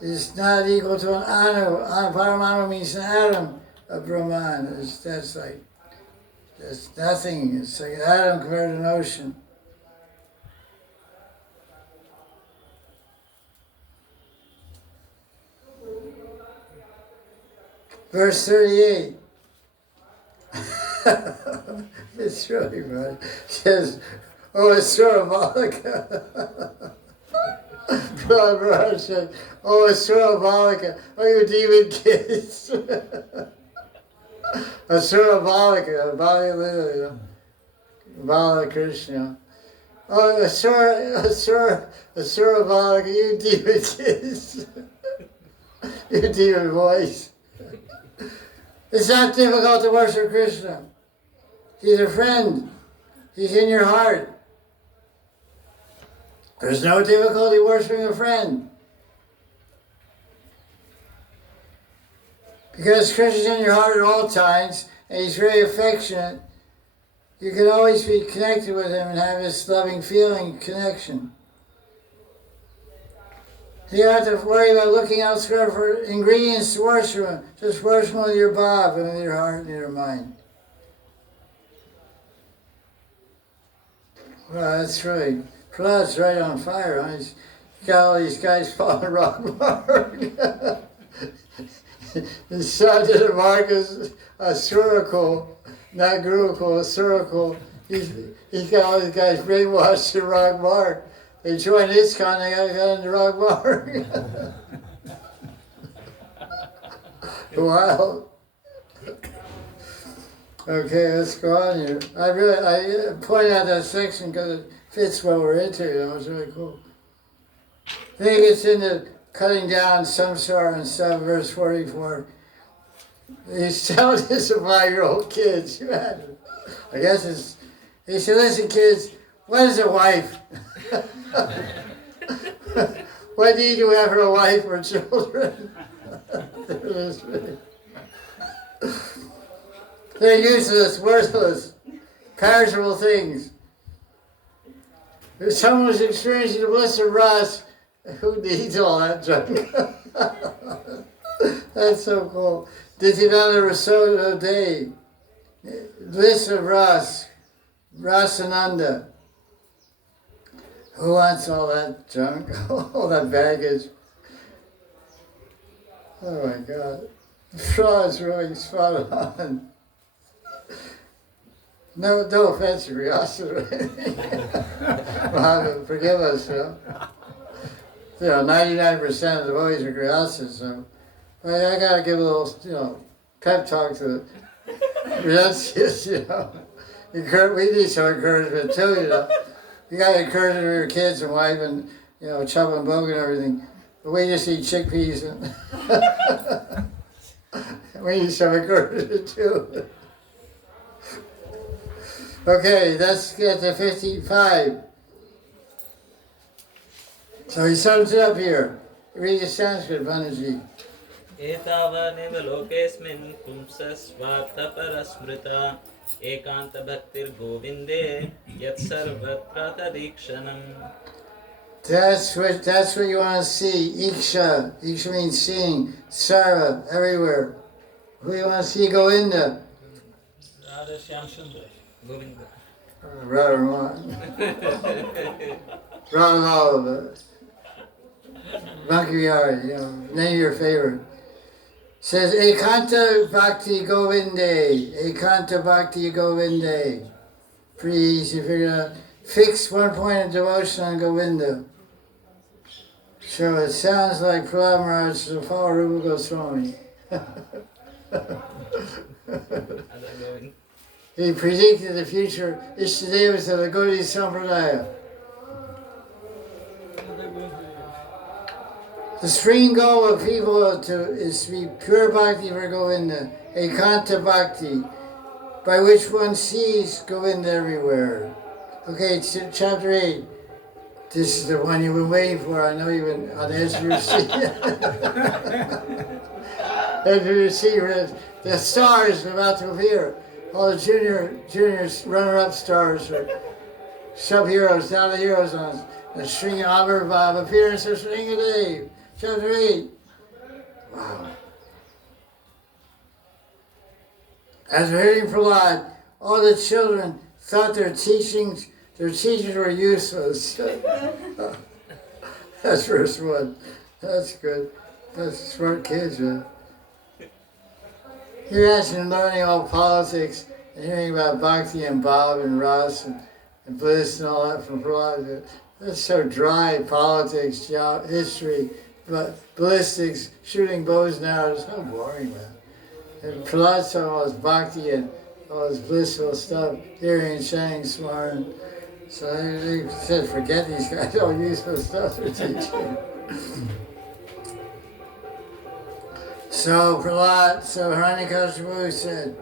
is not equal to an anu. Paramanu means an atom of Brahman. That's nothing. It's like an atom compared to an ocean. Verse 38. It's really funny. It says, "Oh, Asura Balaka." Maharaj said, "Oh, Asura Balaka, oh, you demon kids." Asura Balaka, Bala, Bala Krishna. Oh, Asura Balaka, you demon kids. You demon voice. It's not difficult to worship Krishna. He's a friend. He's in your heart. There's no difficulty worshiping a friend. Because Krishna's in your heart at all times, and he's very affectionate, you can always be connected with him and have this loving feeling connection. You don't have to worry about looking elsewhere for ingredients to worship him. Just worship him with your bhav and with your heart and your mind. Well, that's really, Prahlad's right on fire. Huh? He's got all these guys following rock mark. His son did a mark as a surikul, not gurukul, a surikul. He's got all these guys brainwashed to rock mark. They joined ISKCON, they got in the wrong mark. Wow. Okay, let's go on here. I pointed out that section because it fits what we're into. It's really cool. Then he gets into cutting down samsara and stuff, verse 44. He's telling his 5-year-old kids. I guess it's. He said, "Listen, kids, what is a wife? What need you have for a wife or children?" They're useless, worthless, perishable things. If someone was experiencing the bliss of Ras, who needs all that junk? That's so cool. Dityananda Rasoda Day, bliss of Ras, Rasananda. Who wants all that junk, all that baggage? Oh my God. Frauds really spot on. No offense to Grihasthas. Muhammad, forgive us, 99% of the boys are Grihasthas, so I gotta give a little, pep talk to the renunciates, We need some encouragement too, You got to encourage your kids and wife and, chop and bog and everything. But we just eat chickpeas and we need some encouragement too. Okay, let's get to 55. So he sums it up here. Read the Sanskrit, Banaji. एतावानेव लोकेस्मिन् पुंसस्वार्थपरस्मृता एकान्तभक्तिर्गोविन्दे यत्सर्वत्र तदीक्षणम्. That's what you want to see. Iksha. Iksha means seeing. Sarva, everywhere. Who you want to see go in there? Radha Shyam Sundar. Govinda. Radha Radha Bankiyari, name your favorite. Says Ekanta Bhakti Govinde. Ekanta Bhakti Govinde. Pretty easy to figure out. Fix one point of devotion on Govinda. So it sounds like Prahlad Maharaj to follow Rupa Goswami. He predicted the future Ishtadevas of the Gaudiya Sampradaya. The supreme goal of people is to be pure bhakti for Govinda, ekanta bhakti, by which one sees Govinda everywhere. Okay, chapter 8. This is the one you've been waiting for. I know you've been on the edge of your seat. Edge of your seat. The stars are about to appear. All the junior runner-up stars are sub-heroes, down the heroes on the Sri Avirbhav appearance of Sringadev. Chapter 8. Wow. After hearing Prahlad, all the children thought their teachers were useless. That's verse 1. That's good. That's smart kids, man. You imagine learning all politics and hearing about Bhakti and Bhav and Ras and Bliss and all that from Prahlad. That's so dry, politics, history, but ballistics, shooting bows and arrows, so boring, man. And Prahlad's talking all this Bhakti and all this blissful stuff, hearing and chanting, smarting. So they said, forget these guys, all useful stuff they're teaching. So Hiranyakashipu said,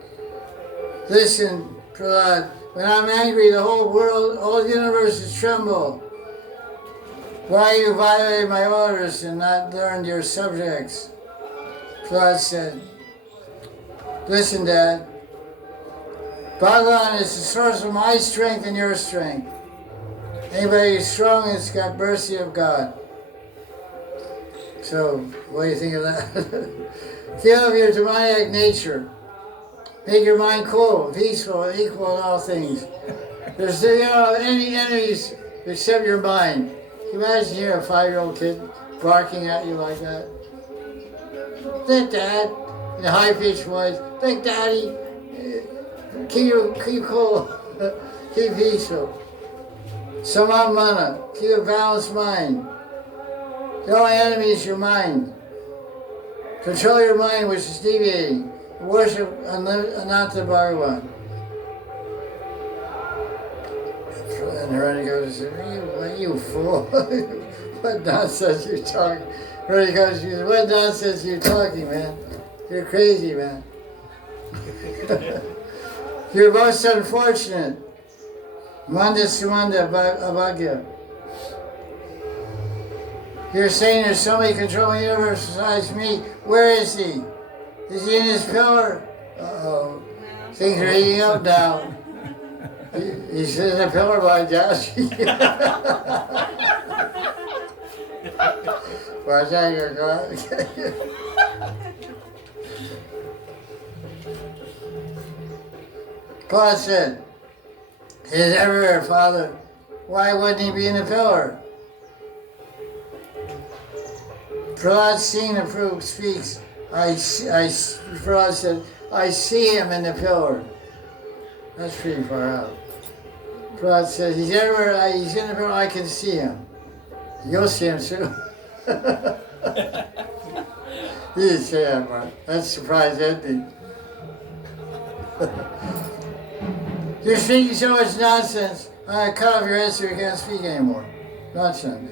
listen, Prahlad, when I'm angry, the whole world, all the universes tremble. Why you violate my orders and not learn your subjects? Prahlad said, listen, Dad, Bhagavan is the source of my strength and your strength. Anybody who's strong has got mercy of God. So, what do you think of that? Feel of your demoniac nature. Make your mind cool, peaceful, and equal in all things. There's any enemies except your mind. Can you imagine you're a 5-year-old kid barking at you like that? Big Dad, in a high-pitched voice, Big Daddy, keep cool, keep peaceful. Samamana, keep a balanced mind. The only enemy is your mind. Control your mind, which is deviating. Worship Ananta Bhagavan. And Hiranyakashipu said, you fool. What nonsense you're talking. Hiranyakashipu said, what nonsense you're talking, man. You're crazy, man. You're most unfortunate. Manda Sumanda Abhagya. You're saying there's somebody controlling the universe besides me. Where is he? Is he in his pillar? Uh-oh. Things are heating up now. He's in a pillar by Joshi. Watch out, you're going. God said, he is everywhere, Father. Why wouldn't he be in a pillar? Prahlad seen approved speaks. Prahlad said, I see him in the pillar. That's pretty far out. Prahlad said, he's everywhere, he's in the pillar, I can see him. You'll see him soon. He didn't say that, Mark. That's a surprise ending. You're speaking so much nonsense. I'm going to cut off your head so you can't speak anymore. Nonsense.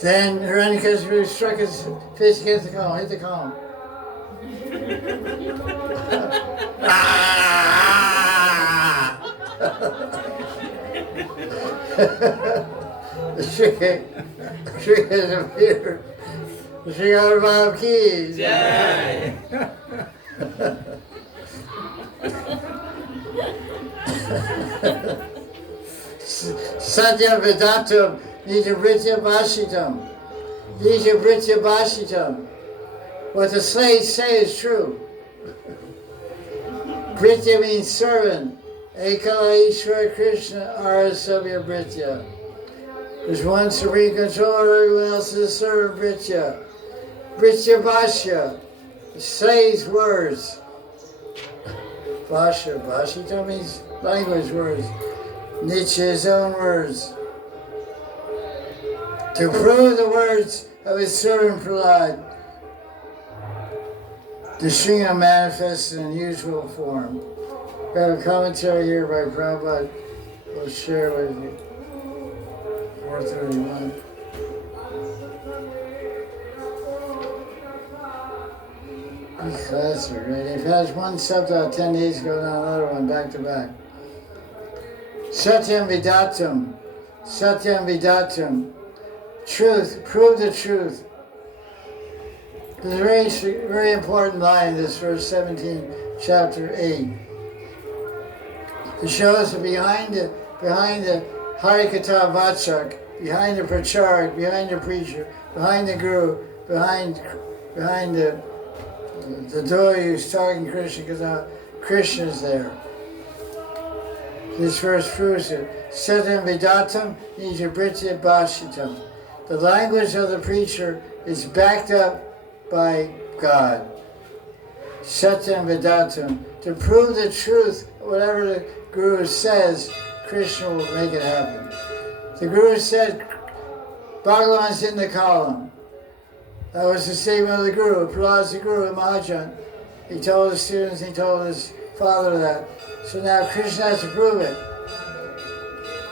Then Hiranyakashipu struck his fist against the column, hit the column. The Shri has appeared. The Shri Bhagavan Ki. Jai. Satya Vedatum Nijabritya Bhashitam. Nijabritya Bhashitam. What the slaves say is true. Britya means servant. Ekala Ishvara Krishna Arasabhya Britya. There's one supreme controller, everyone else is a servant Britya. Britya Bhashya. The slaves' words. Bhashya. Bhashita means language words. Nietzsche's own words. To prove the words of his servant Prahlad, the Sringa manifests in unusual form. Got a commentary here by Prabhupada. We'll share with you. 431. These classes are great. They've had one subtitle 10 days ago, now another one back to back. Satyam Vidatam. Satyam Vidatam. Truth. Prove the truth. There's a very, very important line in this verse 17, chapter 8. It shows that behind the Harikatha Vatsak, behind the Pracharak, behind the preacher, behind the Guru, behind the the devotee who's talking to Krishna because Krishna's there. This verse proves it. Satyam Vedatam Nijabritya Bhashitam. The language of the preacher is backed up by God. Satyam Vedatam. To prove the truth, whatever the Guru says, Krishna will make it happen. The Guru said, Bhagavan's in the column. That was the statement of the Guru. Prahlad's the Guru in Mahajan. He told his students, he told his father that. So now Krishna has to prove it.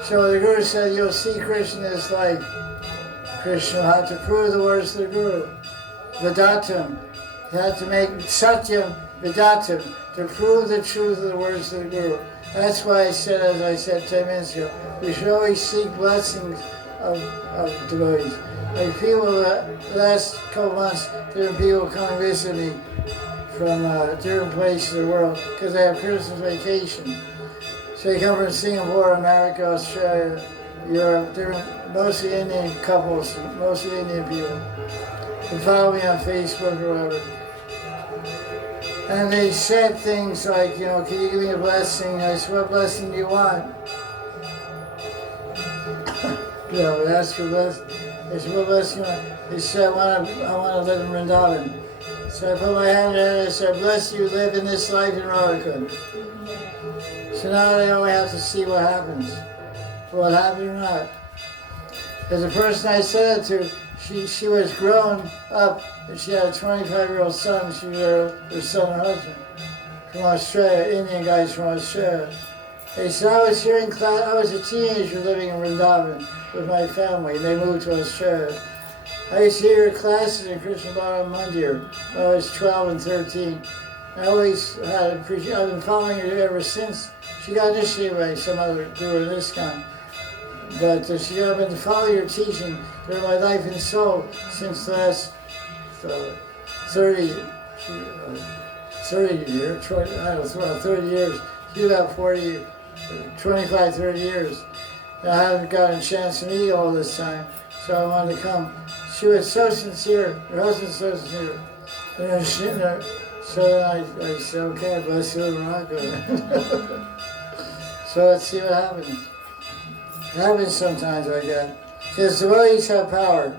So the Guru said, you'll see Krishna in his life. Krishna had to prove the words of the Guru. Vedatam. He had to make Satyam Vedatam to prove the truth of the words of the Guru. That's why I said, as I said 10 minutes ago, we should always seek blessings of devotees. Like people, the last couple months, different people come and visit me from different places of the world because they have Christmas vacation. So they come from Singapore, America, Australia, Europe, mostly Indian couples, mostly Indian people. They follow me on Facebook or whatever. And they said things like, can you give me a blessing? I said, what blessing do you want? I asked for a blessing. They said, what blessing do you want? They said, I want to live in Vrindavan. So I put my hand in it and I said, bless you, live in this life in Radhakund. So now they only have to see what happens. What happened or not. Because the person I said it to, she was grown up and she had a 25-year-old son. She was her son and husband from Australia, Indian guys from Australia. They said, I was here in class, I was a teenager living in Vrindavan with my family, and they moved to Australia. I used to hear classes in Krishna Bhagavan Mandir when I was 12 and 13. I always had appreciation. I've been following her ever since. She got initiated by some other guru of this kind. But she got been following your teaching through my life and soul since the last 30 years, 30 years. She about 40, 25, 30 years. And I haven't gotten a chance to meet you all this time, so I wanted to come. She was so sincere, her husband's so sincere. So I said, okay, bless you, we're not good. So let's see what happens. It happens sometimes like that. Because the devotees have power.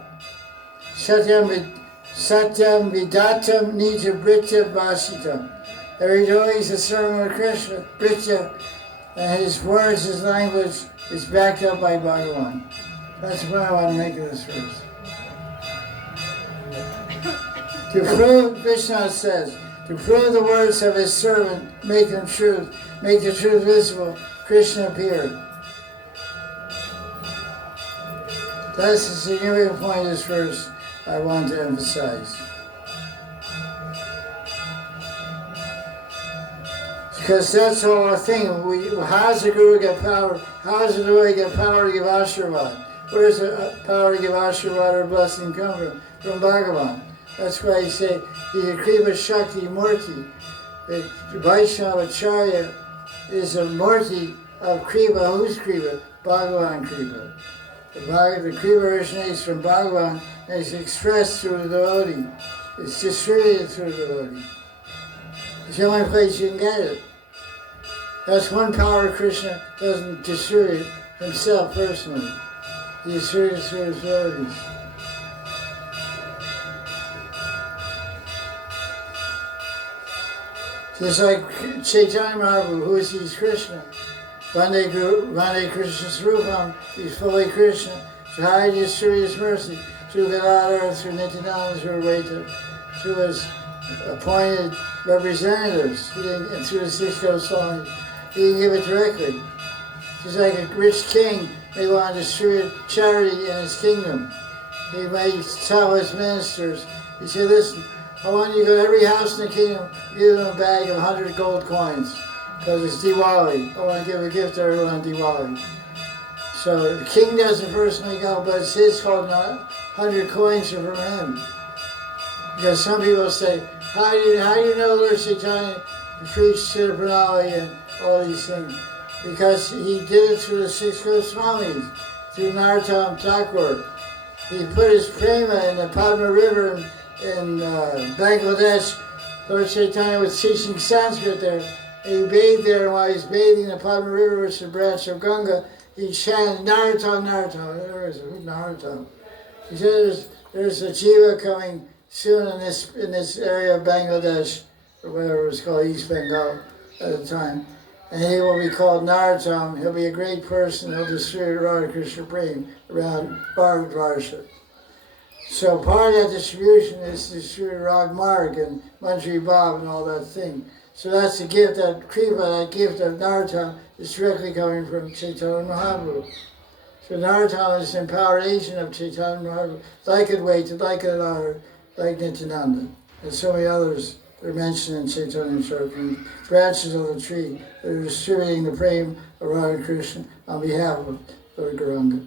Satyam Vidatam Nija Britya Bhashitam. Every devotee is a servant of Krishna, Britya, and his words, his language is backed up by Bhagavan. That's what I want to make of this verse. To prove, Krishna says, to prove the words of his servant, make them truth, make the truth visible, Krishna appeared. That's the significant point of this verse I want to emphasize. Because that's the whole thing. How does the Guru get power? How does the Guru get power to give Ashirvad? Where does the power to give Ashirvad or blessing come from? From Bhagavan. That's why he say he's a Kripa Shakti Murti. The Vaishnava Acharya is a Murti of Kripa. Who's Kripa? Bhagavan Kripa. The Kripa originates from Bhagavan and is expressed through the devotee. It's distributed through the devotee. It's the only place you can get it. That's one power Krishna doesn't distribute himself personally. He distributes through his devotees. Just like Chaitanya Mahaprabhu, who is Krishna. Vande Krishna Srupam, he's fully Krishna. So how do you distribute his mercy? Through Gadadhara, through Nityananda, through Advaita, through his appointed representatives, and through the six Goswamis. He didn't give it directly. Just like a rich king, they want to distribute charity in his kingdom. He may tell his ministers, he said, listen, I want you to go to every house in the kingdom, give them a bag of 100 gold coins, because it's Diwali. I want to give a gift to everyone on Diwali. So the king doesn't personally go, but it's his called 100 coins are from him. Because some people say, how do you know Lord Chaitanya preached to the Pranali and all these things? Because he did it through the six Goswamis, through Narottam Thakur. He put his prema in the Padma River in Bangladesh Lord Chaitanya was teaching Sanskrit there. And he bathed there, and while he's bathing in the Padma River, which is a branch of Ganga, he chanted, Narottam, Narottam. There is Narottam. He said there's a jiva coming soon in this area of Bangladesh, or whatever it was called, East Bengal at the time. And he will be called Narottam. He'll be a great person. He'll distribute Radha Krishna Prem around Bharatvarsha. So part of that distribution is to distribute Rag Marg and Manjari Bab and all that thing. So that's the gift, that Kripa, that gift of Narottam is directly coming from Chaitanya Mahaprabhu. So Narottam is an empowered agent of Chaitanya Mahaprabhu, like Advaita, like Adhara, like Nityananda, and so many others that are mentioned in Chaitanya Charitamrita, branches of the tree that are distributing the prem of Radha Krishna on behalf of Lord Gauranga.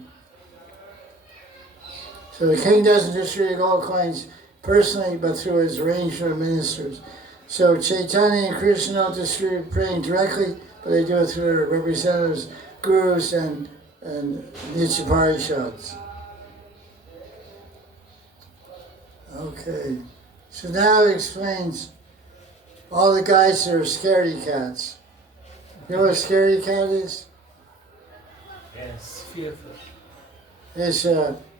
So the king doesn't distribute gold coins personally, but through his arrangement of ministers. So Chaitanya and Krishna don't distribute praying directly, but they do it through their representatives, gurus, and Nityaparishads. Okay, so now it explains all the guys that are scaredy cats. You know what a scaredy cat is? Yes, fearful. It's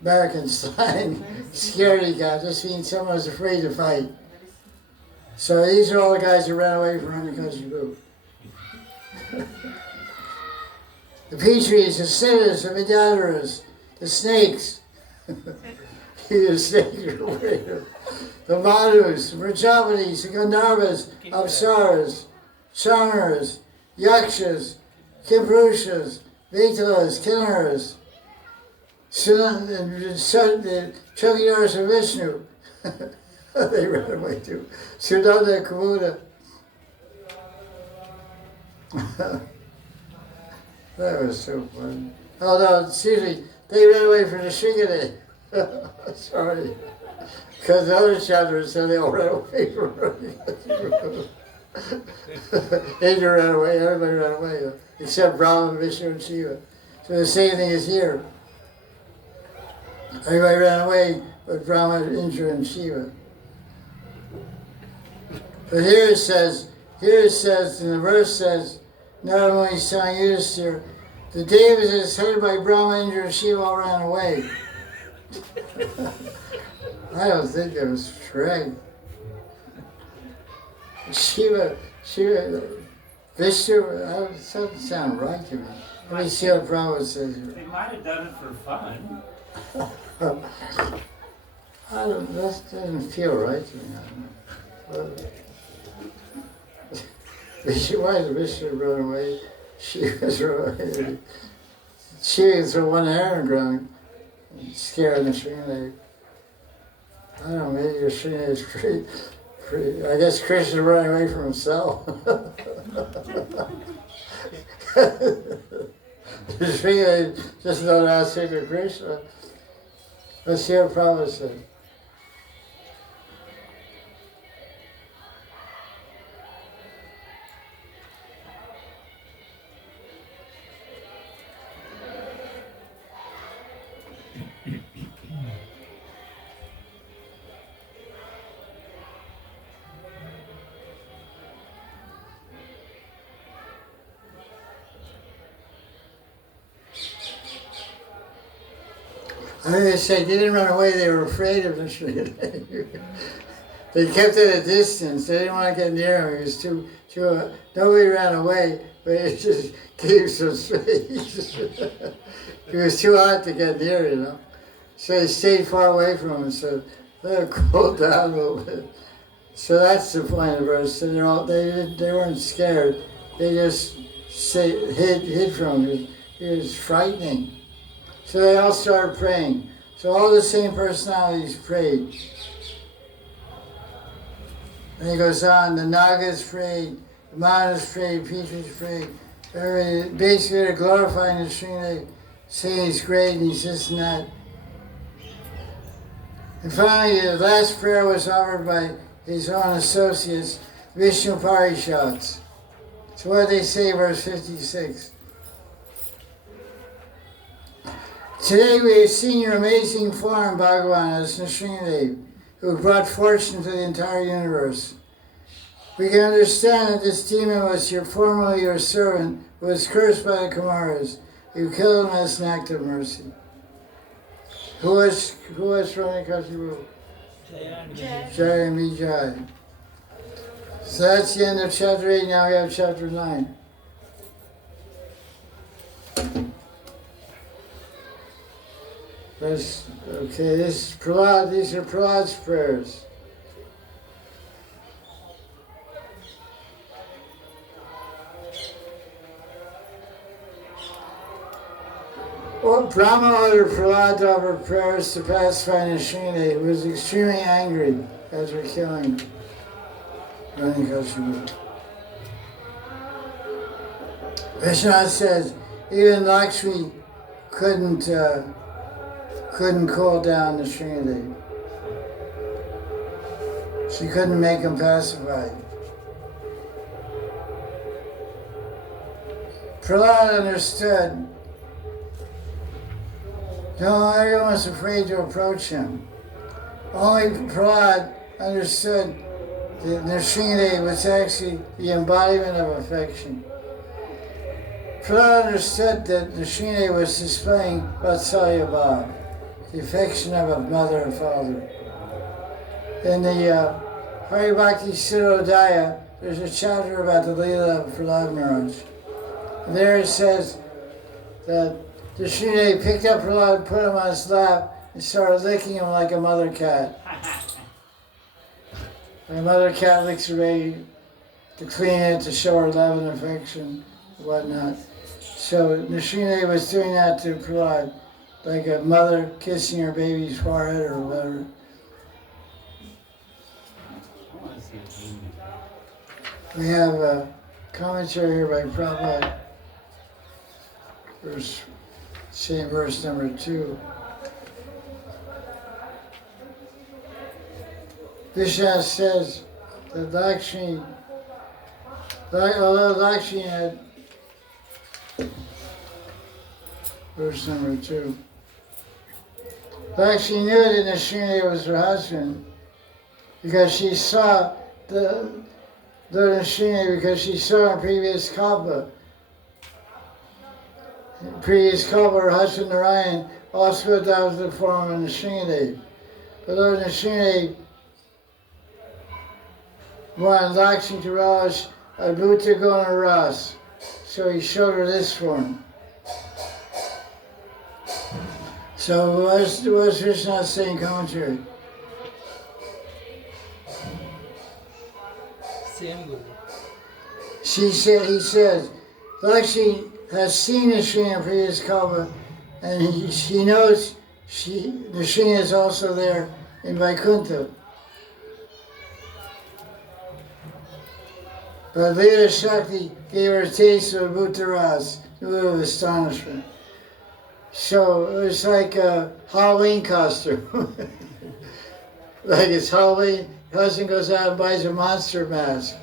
American slang. Scaredy cat just means someone who's afraid to fight. So these are all the guys that ran away from Honeycountry Group. The Petries, the Siddhas, the Vidyadharas, the snakes. The snakes are afraid of. The Madhus, the Prajapatis, the Gandharvas, Apsaras, Charmers, Yakshas, Kimpurushas, Vitalas, Kinnaras, the Chokidars of Vishnu. They ran away too. Sudanda Kamuda. That was so funny. Oh no, seriously, they ran away from the Shrigade. Sorry. Because the other chapters said they all ran away from her. Indra ran away, everybody ran away, except Brahma, Vishnu, and Shiva. So the same thing is here. Everybody ran away but Brahma, Indra, and Shiva. But here it says, and the verse says, Narada Muni is telling Yudhisthira, the Devas is headed by Brahma, Indra, and Shiva all ran away. I don't think it was correct. Shiva, Vishnu, that doesn't sound right to me. Let me see what Prabhupada says here. They might have done it for fun. That doesn't feel right to me. Why did Vishnu run away? Shiva's run away. Shiva threw one hair on the ground, scaring the Srinivas. I don't know, maybe your Srinivas is pretty. I guess Krishna running away from himself. The Srinivas just don't ask to Krishna. Let's hear what Prabhupada said. I mean, they say they didn't run away, they were afraid of the Srinivas. They kept at a distance, they didn't want to get near him, he was too nobody ran away, but it just gave some space. He was too hot to get near, you know. So they stayed far away from him, so let him cool down a little bit. So that's the point of the verse. So they weren't scared, they just hid from him. It was frightening. So they all started praying. So all the same personalities prayed. And he goes on, the Nagas prayed, the Manas prayed, Petras prayed. Everybody, basically they're glorifying the Srinivas, saying he's great and he's this and that. And finally, the last prayer was offered by his own associates, Vishnu Parishads. So what did they say, verse 56? Today we have seen your amazing form, Bhagavan, as Nrsimhadev, who brought fortune to the entire universe. We can understand that this demon was formerly your servant, who was cursed by the Kumaras. You killed him as an act of mercy. Who was Hiranyakashipu? Jaya and Vijay. So that's the end of chapter 8. Now we have chapter 9. This is Prahlad. These are Prahlad's prayers. Brahma ordered Prahlad to offer prayers to pacify Nishini, who was extremely angry after killing Hiranyakashipu. Vishnu says even Lakshmi couldn't cool down Nishini. She couldn't make him pacified. Prahlad understood. No, everyone was afraid to approach him. Only Prahlad understood that Nrsimha was actually the embodiment of affection. Prahlad understood that Nrsimha was displaying Vatsalya Bhav, the affection of a mother and father. In the Hari Bhakti Sirodaya, there's a chapter about the Leela of Prahlad Maharaj. And there it says that Nrsimha picked up Prahlad, put him on his lap, and started licking him like a mother cat. And a mother cat licks her baby to clean it, to show her love and affection, and whatnot. So Nrsimha was doing that to Prahlad, like a mother kissing her baby's forehead or whatever. We have a commentary here by Prabhupada, same verse number 2. Vishnu says that Lakshmi, although Lakshmi had, verse number 2, Lakshmi knew that Nrsimha was her husband because she saw because she saw in previous kalpa, her husband Narayan also adopted the form of Nrsimha. But Lord Nrsimha wanted Lakshmi to relish Adbhuta Guna Ras, so he showed her this form. So what's Krishna saying commentary? Same Guru. He says, Lakshmi has seen Nrsimha in previous kalpa, and she knows Nrsimha is also there in Vaikuntha. But Leela Shakti gave her a taste of Bhutaras, a little of astonishment. So it was like a Halloween costume. Like it's Halloween, husband goes out and buys a monster mask.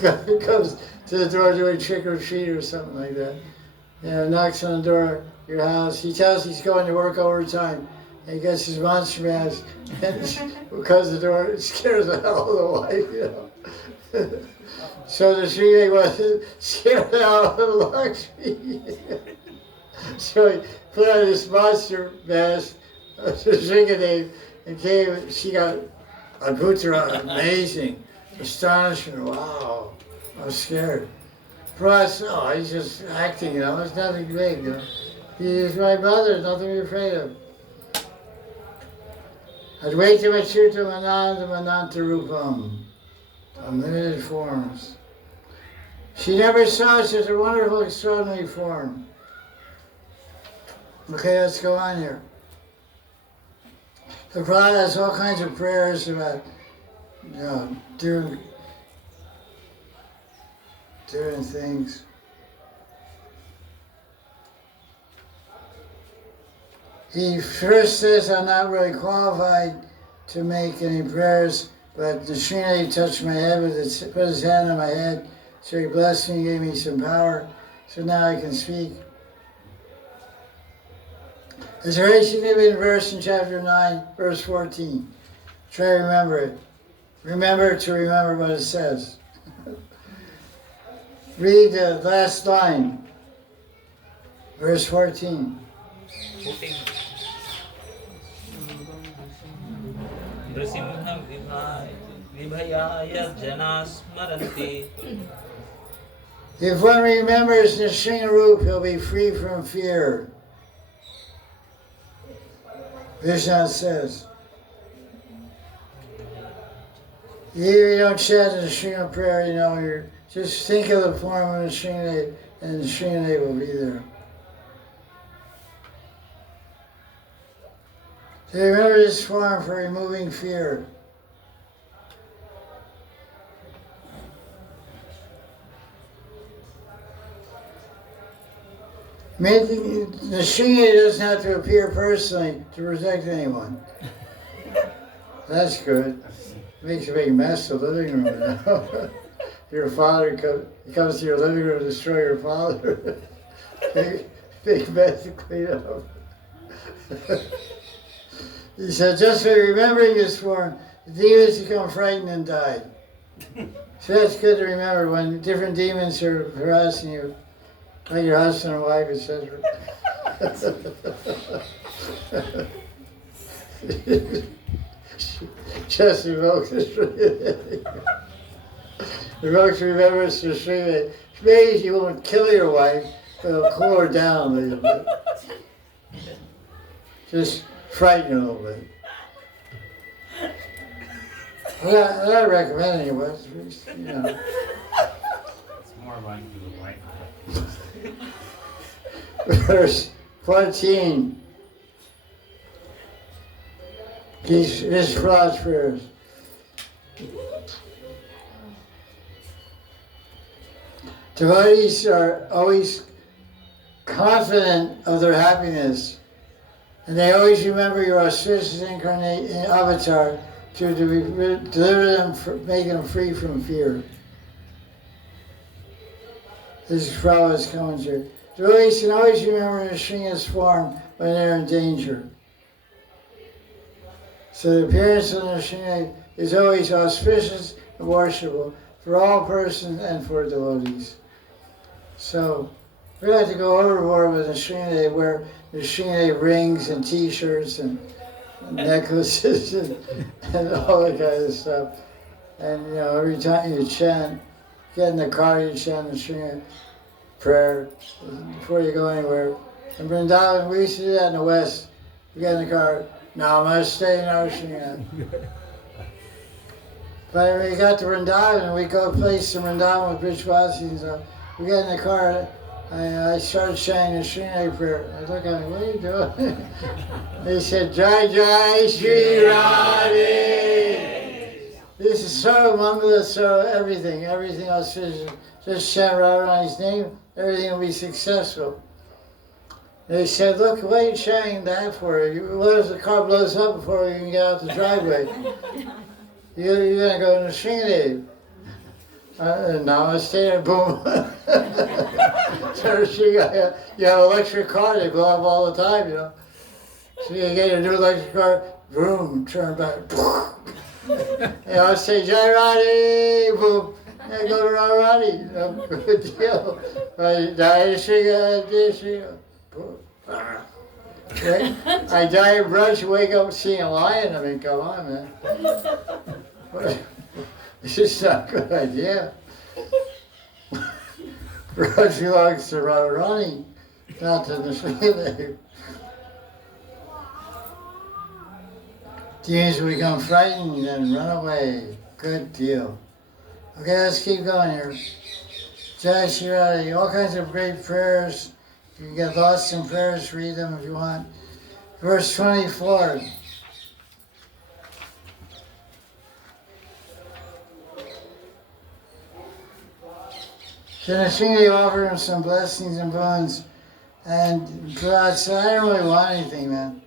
Goes to the door doing trick or treat or something like that. Knocks on the door of your house. He tells he's going to work overtime. And he gets his monster mask and because the door, it scares the hell out of the wife, So the Sri was scared the hell out of Lakshmi. So he put on this monster mask, Sringadev, and came, she got a Bhutara, amazing, astonishment, wow, I was scared. Plus, he's just acting, it's nothing big, He's my brother, nothing to be afraid of. Advaita Vachirtam Ananda Mananta Rupam, unlimited forms. She never saw such a wonderful, extraordinary form. Okay, let's go on here. The Prabhupada has all kinds of prayers about doing things. He first says, I'm not really qualified to make any prayers, but the Srinivas touched my head put his hand on my head, so he blessed me, gave me some power, so now I can speak. There's a very significant verse in chapter 9, verse 14. Try to remember it. remember to remember what it says. Read the last line, verse 14. 14. Nrsimha vibhayaya janasmaranti. If one remembers Nrsimha, he'll be free from fear. Vishnu says. You don't chant the Nrsimha prayer, you're just think of the form of Nrsimha and Nrsimha will be there. So remember this form for removing fear. The Nrsimha doesn't have to appear personally to protect anyone. That's good. Makes a big mess of the living room now. Your father comes to your living room to destroy your father. big mess to clean up. He said, just by remembering this form, the demons become frightened and die. So that's good to remember when different demons are harassing you, like your husband and wife, etc. Just evoke this. Evokes remembrance to Sri. Maybe you won't kill your wife, but it'll cool her down a little bit. Just frighten her a little bit. Well, I recommend anyway. It's more like the white. Verse 14. His God's prayers. Devotees are always confident of their happiness, and they always remember your auspicious incarnate avatar to deliver them, make them free from fear. This is Prabhupada's commentary. Devotees can always remember Nrsimha's form when they're in danger. So the appearance of Nrsimha is always auspicious and worshipful for all persons and for devotees. So we don't have to go overboard with Nrsimha, wear Nrsimha rings and t-shirts and necklaces and all that kind of stuff. And every time you chant, get in the car, you chant Nrsimha prayer before you go anywhere. In Vrindavan, we used to do that in the West. We get in the car, Namaste Nrsimha. But when we got to Vrindavan, we go place in Vrindavan with Brishvasis and stuff. We got in the car, I started chanting the Srimad prayer. I look at him, what are you doing? They said, Jai Jai Shri Radhe. This is so Mangala, so everything else is just chant Radharani's name, everything will be successful. They said, look, what are you chanting that for? What if the car blows up before you can get out the driveway? You're going to go in the Srimad. Namaste, boom. So you have an electric car, they blow up all the time, So you get a new electric car, boom, turn back. Say Jai Radhe, boom. And go to Radharani, good deal. Jai Shri Radhe, boom. I die and brush, wake up seeing a lion. I mean, come on, man. This is not a good idea. Brush belongs to Radharani, not to the Srimad. Demons will become frightened and run away. Good deal. Okay, let's keep going here. Jai Shri Radhe, all kinds of great prayers. You can get lost in prayers, read them if you want. Verse 24. So Nrsimha offered him some blessings and boons, and God said, I don't really want anything, man.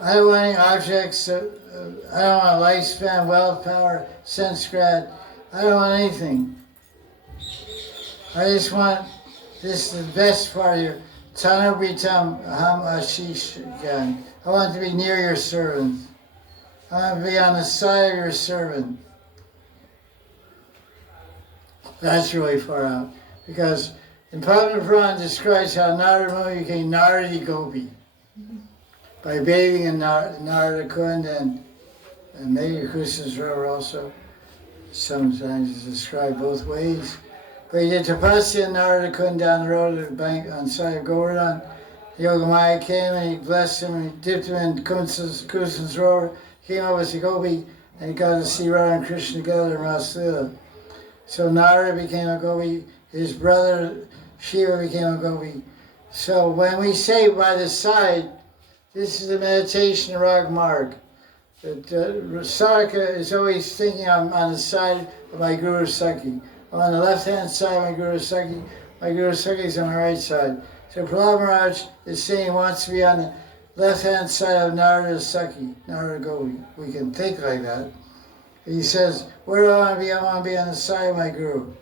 I don't want any objects, I don't want a lifespan, wealth, power, sense grad. I don't want anything. I just want, this is the best part here, Tanabritam Ham Ashish Gan. I want to be near your servants. I want to be on the side of your servant. That's really far out. Because in Padma Purana describes how Narada Muni became Naradi Gopi. By bathing in Narada Kund and maybe Krishna's river also. Sometimes it's described both ways. But he did tapasya in Narada Kund down the road at the bank on side of Govardhan. Yogamaya came and he blessed him and he dipped him in Krishna's river, came up as a gopi, and he got to see Radha and Krishna together in Raslila. So Narada became a gopi, his brother Shiva became a gopi. So when we say by the side, this is the meditation Rag Marg. That Sadhaka is always thinking I'm on the side of my Guru Sakhi. I'm on the left-hand side of my Guru Sakhi. My Guru Sakhi is on the right side. So Prahlad Maharaj is saying he wants to be on the left-hand side of Narada Sakhi, Narada Gopi. We can think like that. He says, where do I want to be? I want to be on the side of my Guru.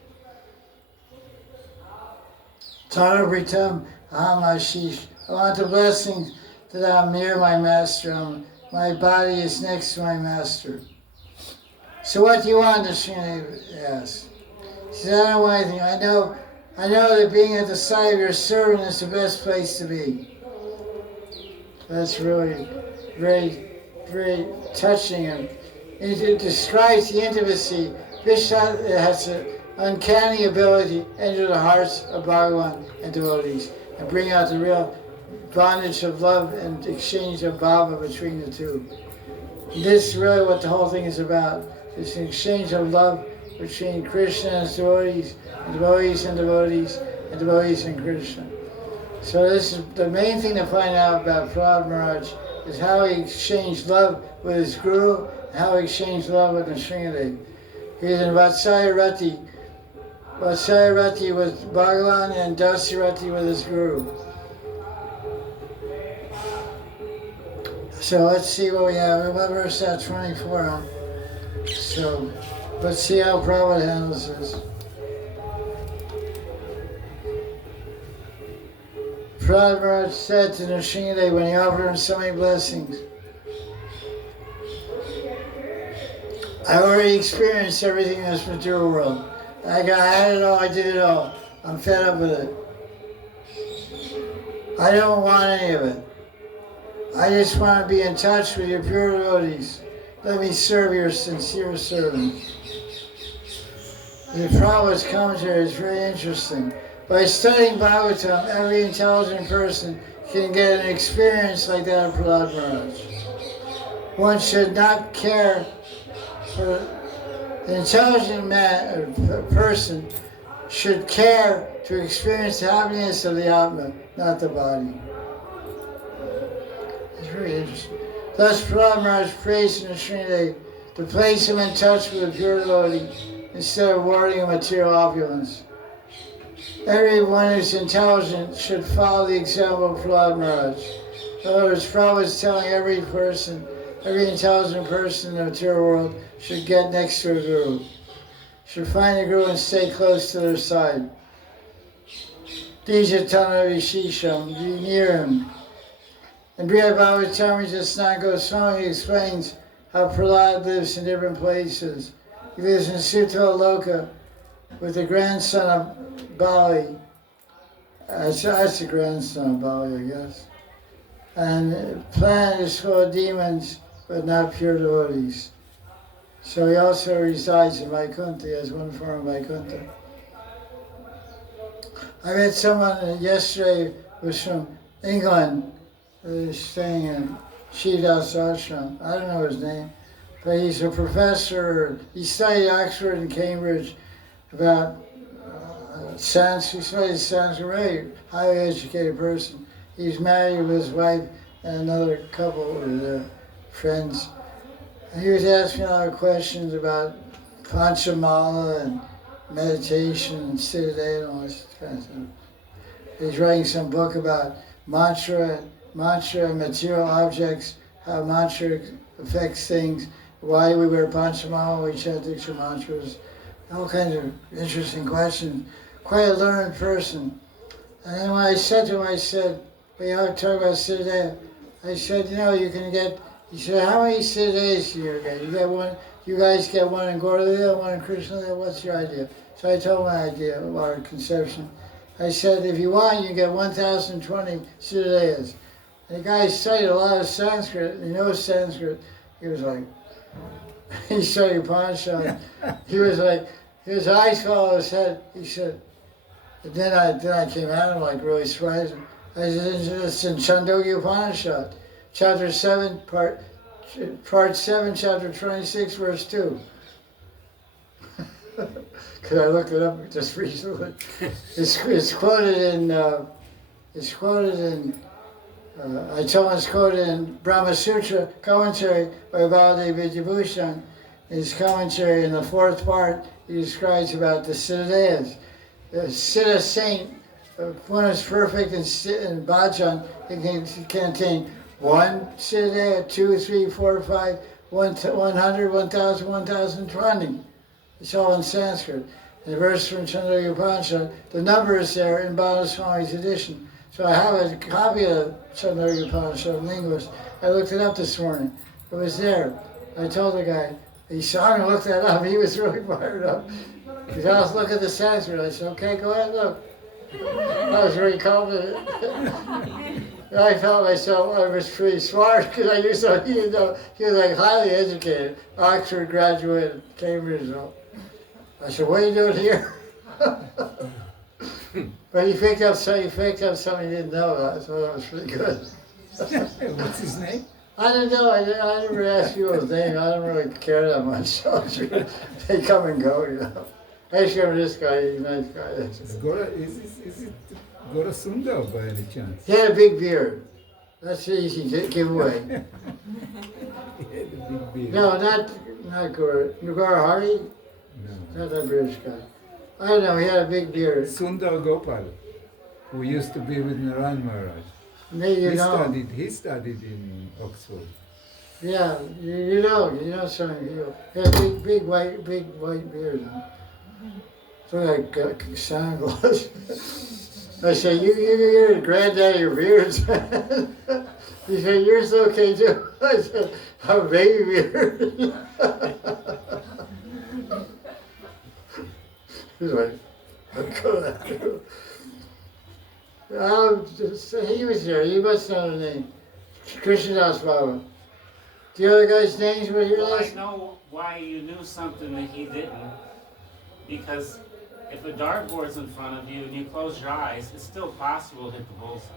Tara Pritam Aham Ashish. I want the blessings that I'm near my master. My body is next to my master. So what do you want? The Srinivas asked. He said, I don't want anything. I know that being at the side of your servant is the best place to be. That's really very, very touching. And it describes the intimacy. Krishna has an uncanny ability to enter the hearts of Bhagavan and devotees and bring out the real bondage of love and exchange of bhava between the two. And this is really what the whole thing is about. It's an exchange of love between Krishna and his devotees, and devotees and devotees, and devotees and Krishna. So this is the main thing to find out about Prahlad Maharaj, is how he exchanged love with his Guru, and how he exchanged love with the Sringadev. He was in Vatsalya Rati. Vatsalya Rati was Bhagavan and Dasya with his Guru. So let's see what we have. What verse at 24? Huh? So let's see how Prabhupada handles this. Prahlad Maharaj said to Nrsimhadev when he offered him so many blessings, I already experienced everything in this material world. I had it all, I did it all. I'm fed up with it. I don't want any of it. I just want to be in touch with your pure devotees. Let me serve your sincere servant. The Prabhupada's commentary is very interesting. By studying Bhagavatam, every intelligent person can get an experience like that of Prahlad Maharaj. One should not care for the intelligent man or person should care to experience the happiness of the Atma, not the body. It's very interesting. Thus Prahlad Maharaj prays in the Srinivas to place him in touch with the pure devotee instead of awarding him material opulence. Everyone who's intelligent should follow the example of Prahlad Maharaj. In other words, Prabhupada is telling every intelligent person in the material world should get next to a guru. Should find a guru and stay close to their side. Dijatana Vishisham, be near him. In Brihad Bhagavatam, Sanatana Goswami explains how Prahlad lives in different places. He lives in Sutala Loka with the grandson of Bali. That's the grandson of Bali, I guess. And the planet is full of demons, but not pure devotees. So he also resides in Vaikuntha. He has one form of Vaikuntha. I met someone yesterday who was from England, who was staying in Shidas Ashram. I don't know his name, but he's a professor. He studied Oxford and Cambridge about Sanskrit. He studied Sanskrit, really highly educated person. He's married with his wife and another couple who were friends. And he was asking a lot of questions about Panchamala and meditation and Siddhaya and all this kind of stuff. He's writing some book about mantra and material objects, how mantra affects things, why we wear Panchamala, we chant Diksha mantras, all kinds of interesting questions. Quite a learned person. And then when I said to him, I said, we are talking about Siddhaya. I said, you know, you can get He said, how many days do you get? You get one. You guys get one in Gauralila, one in Krishnalila. What's your idea? So I told my idea of our conception. I said, if you want, you get 1,020 Siddhayas. And the guy studied a lot of Sanskrit. He knows Sanskrit. He was like, he studied Upanishad. He was like, his eyes fell out of his head. He said, and then I came at him like really surprised him. I said, it's in Chandogya Upanishad, chapter 7, part 7, chapter 26, verse 2. Because I looked it up just recently. It's quoted in, I told him it's quoted in Brahma Sutra commentary by Baladev Vidyabhushan. His commentary in the 4th part, he describes about the Siddhayas. The Siddha saint, one is perfect in bhajan, it can contain 1 Siddhaya, 2, 3, 4, 5, 100, 1,000, 1,020. It's all in Sanskrit. The verse from Chandogya Upanishad, the number is there in Bala Swami's edition. So I have a copy of Chandogya Upanishad in English. I looked it up this morning. It was there. I told the guy, he saw me look that up. He was really fired up. He said, let's look at the Sanskrit. I said, okay, go ahead, look. I was very confident. I felt myself, I was pretty smart because I knew so he was like highly educated, Oxford graduate, Cambridge. So I said, what are you doing here? But he picked up something he didn't know about, so that was pretty good. What's his name? I don't know. I never asked you his name. I don't really care that much. So they come and go, you know. I just remember this guy. He's a nice guy. Is it Gora Sundar by any chance? He had a big beard. That's the easy giveaway. He had a big beard. No, not Gora. Gora Hardy? No. Not that British guy. I don't know. He had a big beard. Sundar Gopal, who used to be with Narayan Maharaj. Maybe you know. He studied in Oxford. Yeah, you know something. He had a big white beard. So like Santa Claus. I say, you're the granddaddy of beards. He said, yours okay too. I said, I'm a baby beard. He's like, he was there. You must know the name. Krishnadas Baba. The other guy's names were your Well, I last? know why you knew something that he didn't. Because if a dartboard's in front of you and you close your eyes, it's still possible to hit the bullseye.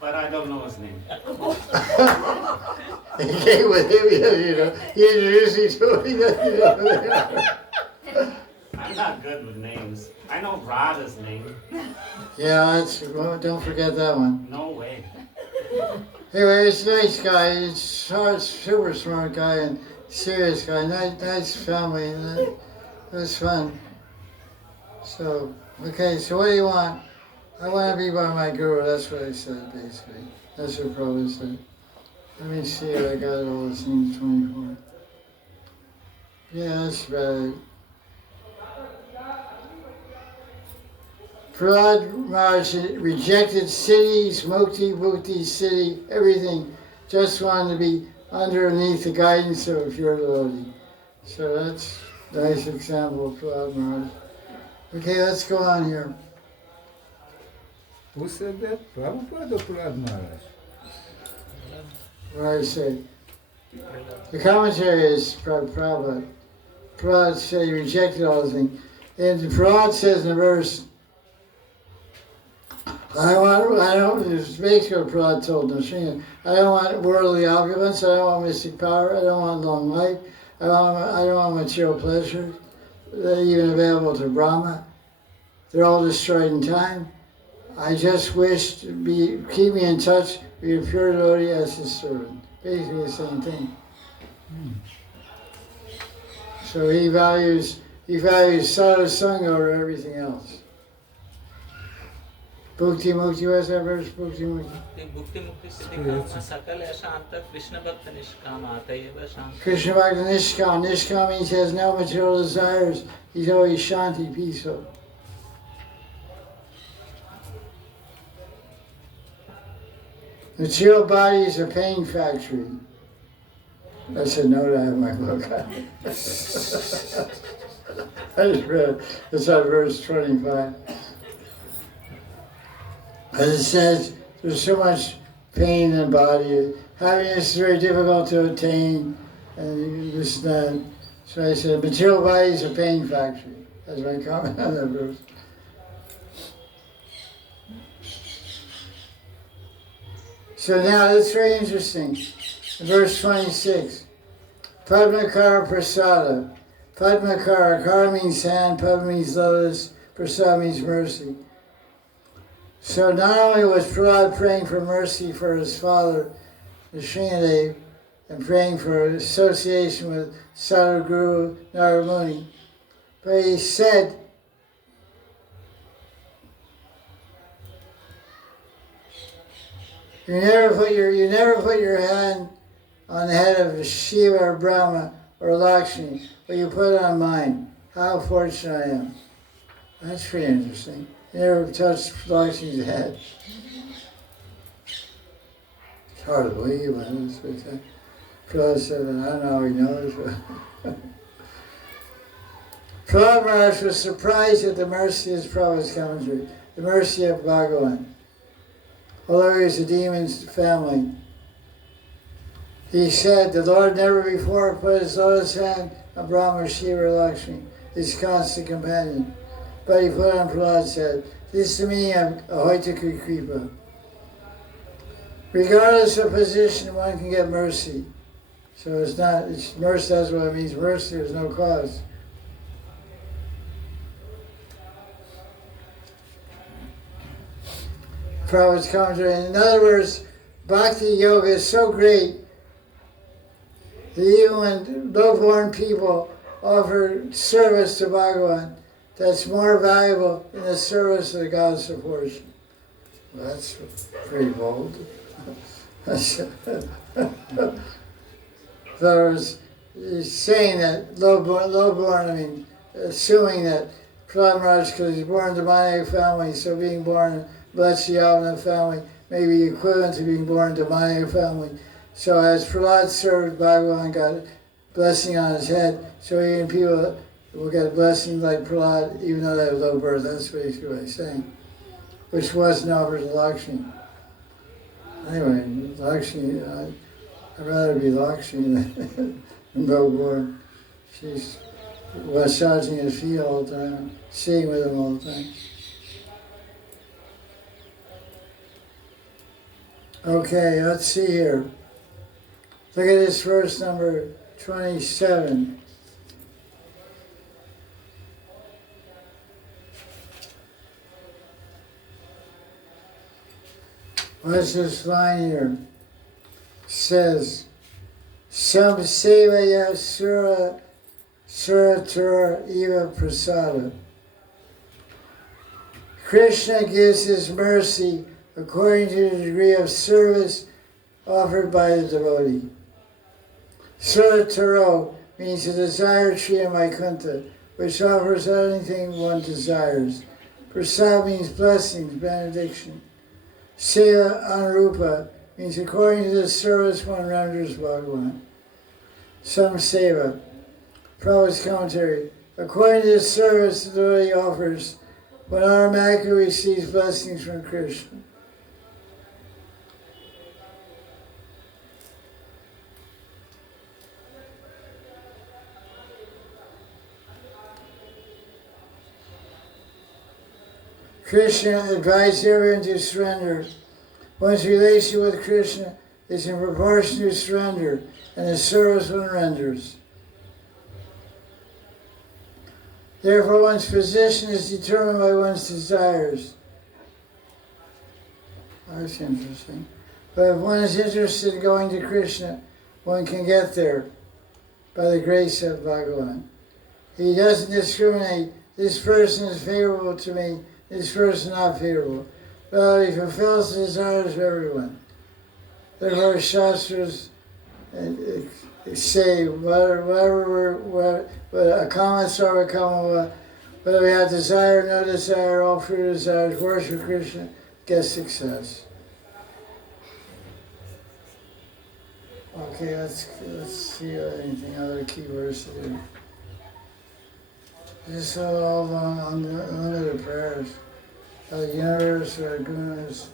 But I don't know his name. He came with him, you know. He introduced me to him. He doesn't know who they are. I'm not good with names. I know Radha's name. Yeah, don't forget that one. No way. Anyway, it's a nice guy. It's super smart guy and serious guy. Nice family. And it was fun. So, okay, so what do you want? I want to be by my guru. That's what I said, basically. That's what Prabhupada said. Let me see if I got it all. It seems 24. Yeah, that's about it. Prahlad Maharaj rejected cities, mukti, bhukti, city, everything. Just wanted to be underneath the guidance of a pure devotee. So that's a nice example of Prahlad Maharaj. Okay, let's go on here. Who said that? Prabhupada or Prahlad Maharaj? What I say. The commentary is Prabhupada. Prahlad said he rejected all the things. And Prahlad says in the verse, it's basically what Prahlad told Nrsimha. I don't want worldly opulence, I don't want mystic power, I don't want long life, I don't want material pleasures, they're even available to Brahma. They're all destroyed in time. I just wish to keep me in touch with a pure devotee as his servant. Basically the same thing. So he values sadhu sangha over everything else. Bhukti Mukti, what's that verse? Bhukti Mukti. Bhukti Mukti Siddhikama Sakala Shanta Krishna Bhakta Nishkama Atayeva Shanta. Krishna Bhakta Nishkam. Nishkam means he has no material desires. He's always shanti, peaceful. Material body is a pain factory. That's a note I have in my book. I just read it. It's on verse 25. As it says, there's so much pain in the body. Happiness is very difficult to attain, and this and that. So I said, material body is a pain factory. That's my comment on that verse. So now that's very interesting. Verse 26. Padmakara Prasada. Padmakara, kara means hand, Padma means lotus, Prasada means mercy. So not only was Prahlad praying for mercy for his father, the Srinadev, and praying for association with Sadhguru Naramuni, but he said, you never put your hand on the head of Shiva or Brahma or Lakshmi, but you put it on mine. How fortunate I am. That's pretty interesting. You never touched Lakshmi's head. It's hard to believe, but that's what he said. Prahlad said, I don't know how he knows, but Prahlad Maharaj was surprised at the mercy of his Prabhupada's commentary, the mercy of Bhagavan. Although he was a demon's family, he said, the Lord never before put his lotus hand on Brahma, Shiva, or Lakshmi, his constant companion. But he put on Prahlad's head. This is the meaning of Ahoitaka Kripa. Regardless of position, one can get mercy. So it's mercy, that's what it means. Mercy, there's no cause. Prabhupada's commentary. In other words, Bhakti Yoga is so great that even when low-born people offer service to Bhagavan, that's more valuable in the service of the goddess of fortune. Well, that's pretty bold. So he's saying that low-born, assuming that Prahlad Maharaj, because he's born into a Mannaya family, so being born in a Vatsayavana family may be equivalent to being born into a Mannaya family. So as Prahlad served, Bhagavan got a blessing on his head, so even people will get a blessing like Prahlad, even though they have low birth. That's basically what he's saying. Which wasn't offered to Lakshmi. Anyway, Lakshmi, I'd rather be Lakshmi than low-born. She's massaging his feet all the time, sitting with him all the time. Okay, let's see here. Look at this verse number 27. What's this line here? It says, Sam sevaya suratura eva prasada. Krishna gives his mercy according to the degree of service offered by the devotee. Surataro means the desire tree in Vaikuntha, which offers anything one desires. Prasad means blessings, benediction. Seva Anurupa means according to the service one renders Bhagavan. Some Seva. Prabhupada's commentary. According to the service the devotee offers, one automatically receives blessings from Krishna. Krishna advised everyone to surrender. One's relation with Krishna is in proportion to surrender and the service one renders. Therefore, one's position is determined by one's desires. That's interesting. But if one is interested in going to Krishna, one can get there by the grace of Bhagavan. He doesn't discriminate. This person is favorable to me. This person not favorable. But he fulfills the desires of everyone. Therefore, Shastras say, whatever a kama sarva kama, whether we have desire, no desire, all free desires, worship Krishna, get success. Okay, let's see anything other key verses. Just all unlimited prayers. The universe, our gunas,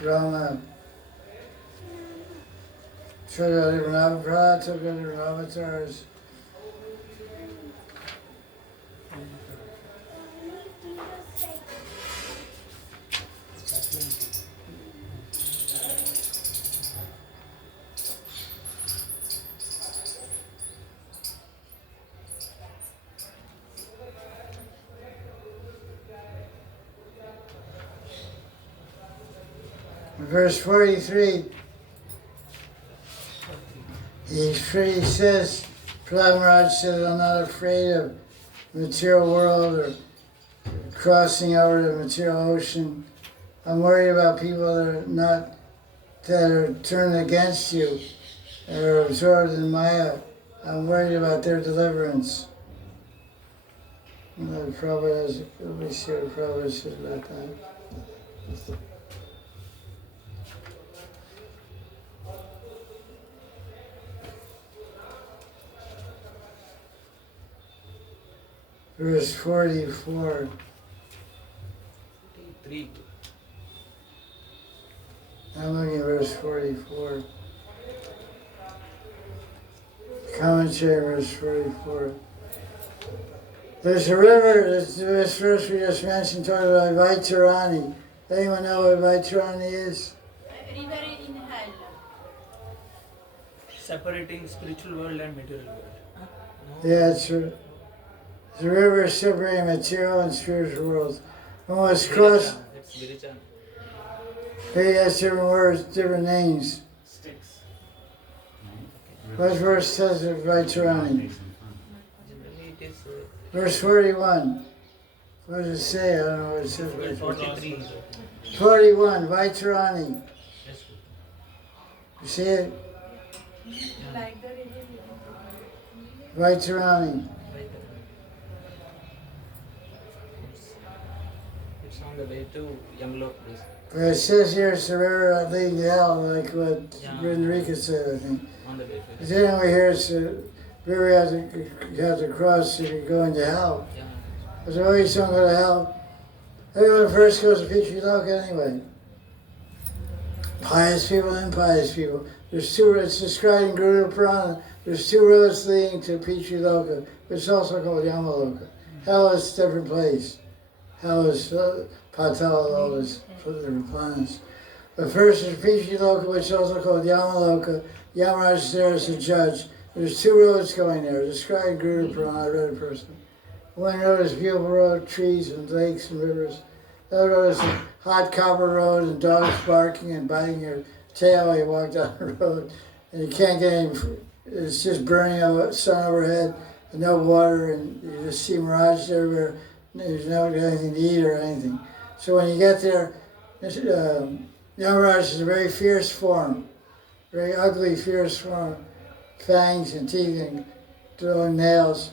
Brahma, Trigadi Prabhupada took other avatars. Verse 43, he says, Maharaj said, I'm not afraid of the material world or crossing over the material ocean. I'm worried about people that are turned against you, that are absorbed in Maya. I'm worried about their deliverance. Prabhupada has, let me see what Prabhupada says about that. Verse 44. 3. I'm looking at verse 44. Commentary, verse 44. There's a river, this verse we just mentioned, talking about Vaitarani. Anyone know what Vaitarani is? River in hell. Separating spiritual world and material world. Yeah, it's a river separating material and spiritual worlds. When it's crossed, It's Virichan. it has different words, different names. Sticks. What verse says of Vaitarani? Generally it is Verse 41. What does it say? I don't know what it says. 43. 41, Vaitarani. Yes. You see it? Like the river. Vaitarani. It's on the way to Yamlok. But it says here it's the river leading to hell, like what Rindrika said, I think. On the way to But then over here it's the river you have to cross if you're going to hell. Yeah. Because always don't go to hell. Everyone first goes to Petri Loka anyway. Pious people and impious people. There's two, it's described in Guru Purana, there's two roads leading to Petri Loka, which is also called Yamaloka. Hell is a different place. Hell is Patala, all this, for the different planets. But first is Petri Loka, which is also called Yamaloka. Yamaraj is there as a judge. There's two roads going there, described in Guru Purana, I read it personally. One road is a beautiful road, trees and lakes and rivers. The other road is a hot copper road and dogs barking and biting your tail while you walk down the road. And you can't get any, it's just burning the sun overhead and no water, and you just see mirages everywhere. There's no anything to eat or anything. So when you get there, Yamaraj is a very fierce form, very ugly, fierce form, fangs and teeth and throwing nails.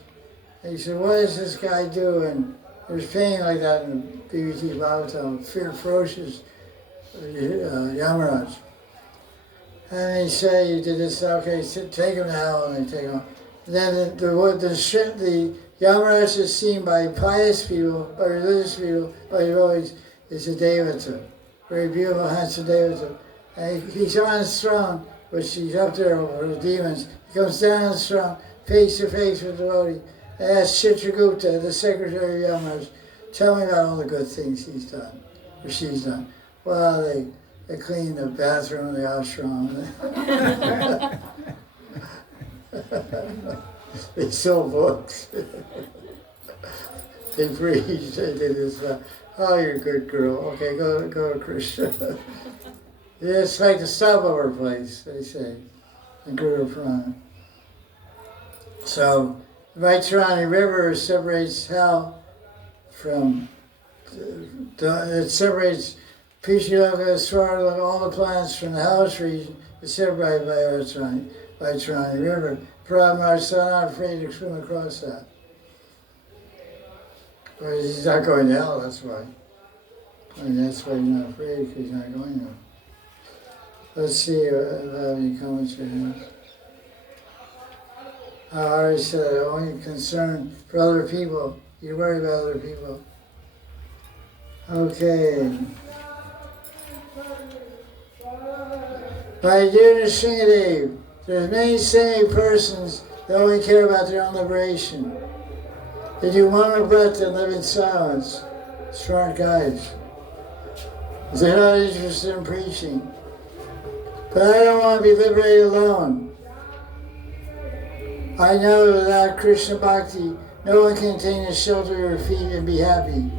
And he said, what does this guy do? And there's pain like that in the BBT Bhagavatam, ferocious Yamaraj. And he said, you did this, okay, take him to hell, and they take him. Then the Yamaraj is seen by pious people, by religious people, by devotees, is a Devata, very beautiful, handsome Devata. And he's on his throne, which he's up there over the demons. He comes down on his throne, face to face with the devotee. I asked Chitragupta, the secretary of Yamaraj, tell me about all the good things he's done, or she's done. Well, they clean the bathroom, the ashram. They sell books. They preach, they do this. Oh, you're a good girl. Okay, go to Krishna. It's like the stopover place, they say, in Guru Purana. So, Vaitarani River separates hell from, it separates Pishiloka, Swarloka, all the planets from the hellish region. It's separated by Vaitarani River. Prabhupada is not afraid to swim across that. But he's not going to hell, that's why. I mean, that's why he's not afraid, because he's not going there. Let's see if I have any comments you have. I already said I'm only concerned for other people. You worry about other people. Okay. My dear Sringadev, there's many sane persons that only care about their own liberation. They do one breath and live in silence. Smart guys. They're not interested in preaching. But I don't want to be liberated alone. I know that without Krishna Bhakti, no one can attain the shelter of your feet and be happy.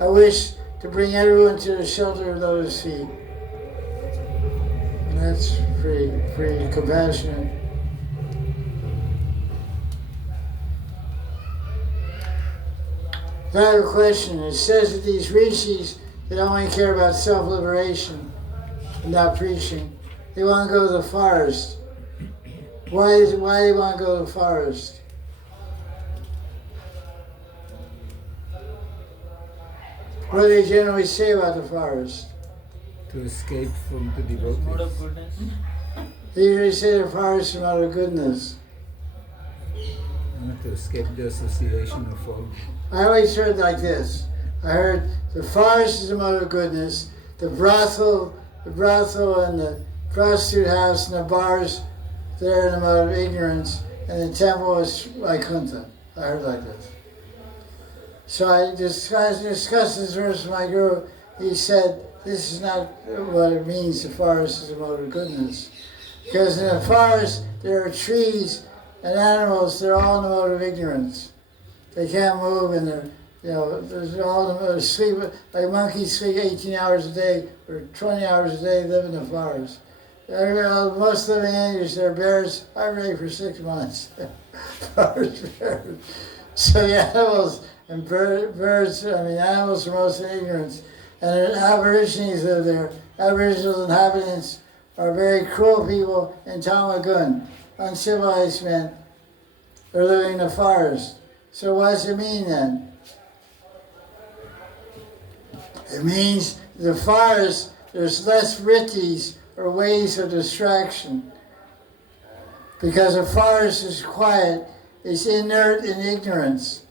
I wish to bring everyone to the shelter of Lotus feet. And that's pretty compassionate. I have a question. It says that these rishis that only care about self-liberation and not preaching, they want to go to the forest. Why do they want to go to the forest? What do they generally say about the forest? To escape from the Mode of devotees. goodness. They usually say the forest is out of goodness. To escape the association of all. I always heard like this. I heard the forest is a mode of goodness, the brothel and the prostitute house and the bars, they're in a mode of ignorance, and the temple is Vaikuntha. I heard like this. So I discussed this verse with my guru. He said, this is not what it means, the forest is a mode of goodness. Because in the forest, there are trees and animals, they're all in the mode of ignorance. They can't move and there's all they're sleep, like monkeys sleep 18 hours a day or 20 hours a day, live in the forest. Most living animals, they're bears, hibernate for 6 months. Forest bears. So the animals and animals are most in ignorance. And the aborigines live there. Aboriginal inhabitants are very cruel people in Tamagun, uncivilized men. They're living in the forest. So what does it mean then? It means the forest, there's less rittis or ways of distraction. Because the forest is quiet, it's inert in ignorance.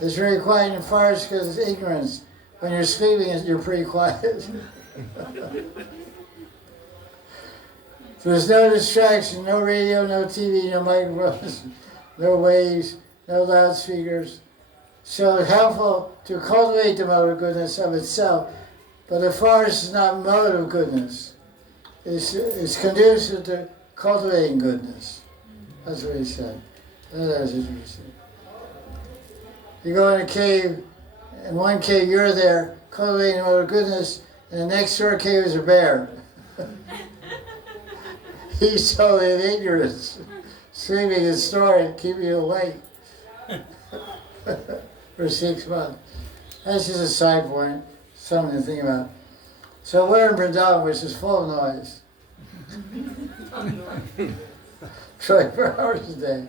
It's very quiet in the forest because it's ignorance. When you're sleeping, you're pretty quiet. There's no distraction, no radio, no TV, no microphones, no waves, no loudspeakers. So it's helpful to cultivate the mode of goodness of itself, but the forest is not mode of goodness. It's conducive to cultivating goodness. That's what he said. That's interesting. You go in a cave, in one cave you're there, cultivating the mode of goodness, and the next door cave is a bear. He's totally in ignorance, sleeping his story and keeping you awake for 6 months. That's just a side point, something to think about. So we're in Vrindavan, which is full of noise. 24 hours a day.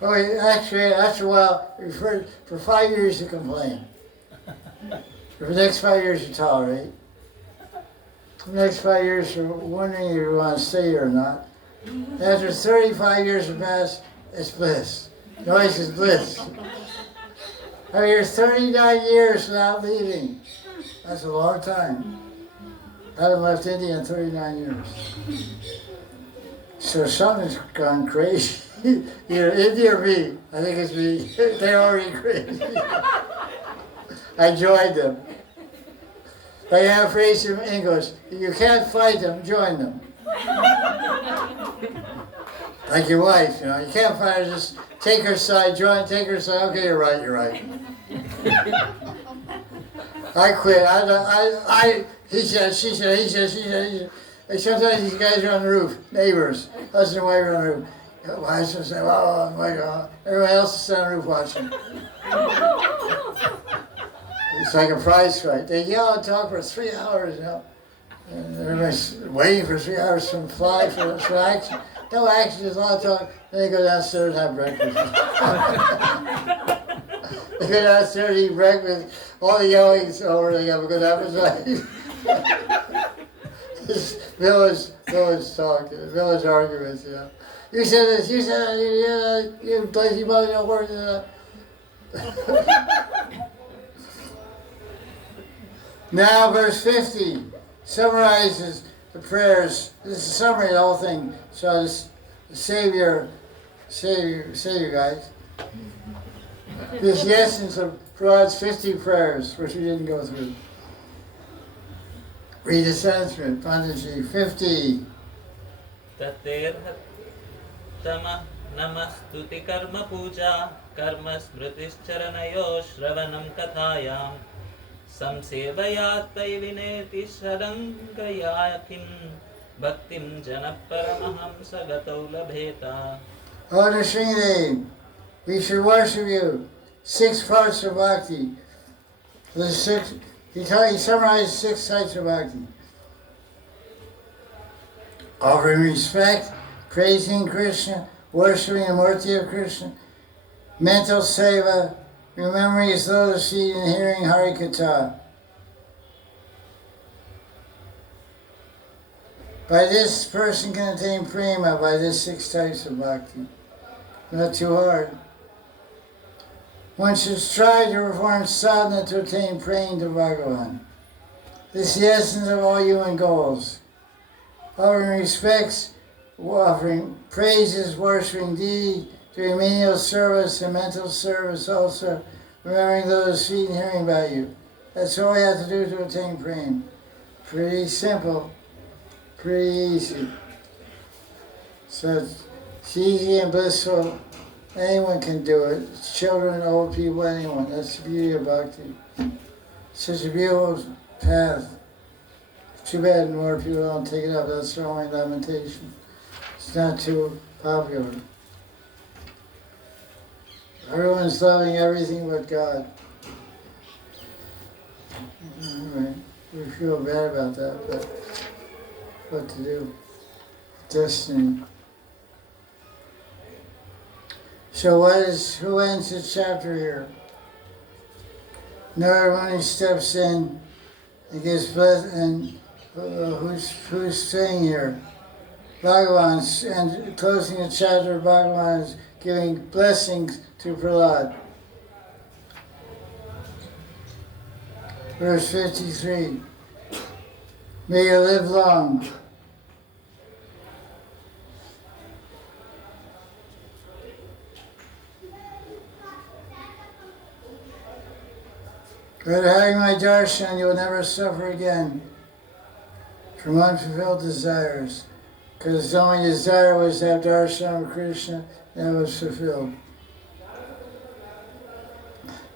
Well, actually, after a while, for 5 years you complain. For the next 5 years you tolerate. For the next 5 years you're wondering if you want to stay here or not. After 35 years have passed, it's bliss. Noise is bliss. I mean, you're 39 years without leaving. That's a long time. I haven't left India in 39 years. So something's gone crazy. Either India or me. I think it's me. They're already crazy. I joined them. They have a phrase in English, if you can't fight them, join them. Like your wife, you can't fight her, just take her side, take her side, okay, you're right. I quit, he said, she said, he said. And sometimes these guys are on the roof, neighbors, husband and wife are on the roof. Wives will say, oh my God, everybody else is on the roof watching. It's like a prize fight. They yell and talk for 3 hours, and everybody's waiting for 3 hours to fly for action. No action, there's a lot of talk. Then they go downstairs and have breakfast. They go downstairs and eat breakfast. All the yelling's over. They have a good appetite. village talk, village arguments, you know. You said this, you said that, you lazy mother, don't work. Now, verse 50 summarizes the prayers. This is a summary of the whole thing. So, save you guys. This is the essence of Prabhupada's 50 prayers, which we didn't go through. Read the Sanskrit, Pantaji, 50. Taterhatama namastuti karma puja karma smritischaranayo shravanam kathayam samsevayat vineti sharangayakim bhaktim janaparamahamsa gatau labheta. Oh, Nrsimhadev, we should worship you. 6 parts of bhakti. There's 6. He summarized 6 types of bhakti. Offering respect, praising Krishna, worshipping the Murti of Krishna, mental seva, remembering his lotus feet and hearing Hari Katha. By this, person can attain prema by these 6 types of bhakti. Not too hard. One should strive to perform sadhana to attain praying to Bhagavan. This is the essence of all human goals. Offering respects, offering praises, worshipping deity, doing menial service and mental service also, remembering those feet and hearing about you. That's all we have to do to attain praying. Pretty simple, pretty easy. So it's easy and blissful. Anyone can do it. Children, old people, anyone. That's the beauty of bhakti. Such a beautiful path. Too bad more people don't take it up. That's their only lamentation. It's not too popular. Everyone's loving everything but God. Anyway, we feel bad about that, but what to do? Destiny. So who ends the chapter here? Narada Muni steps in and gives blessing, and who's saying here? Bhagavan, and closing the chapter, Bhagavan is giving blessings to Prahlad. Verse 53. May you live long. By having my darshan, you will never suffer again from unfulfilled desires, because the only desire was to have darshan of Krishna, and it was fulfilled.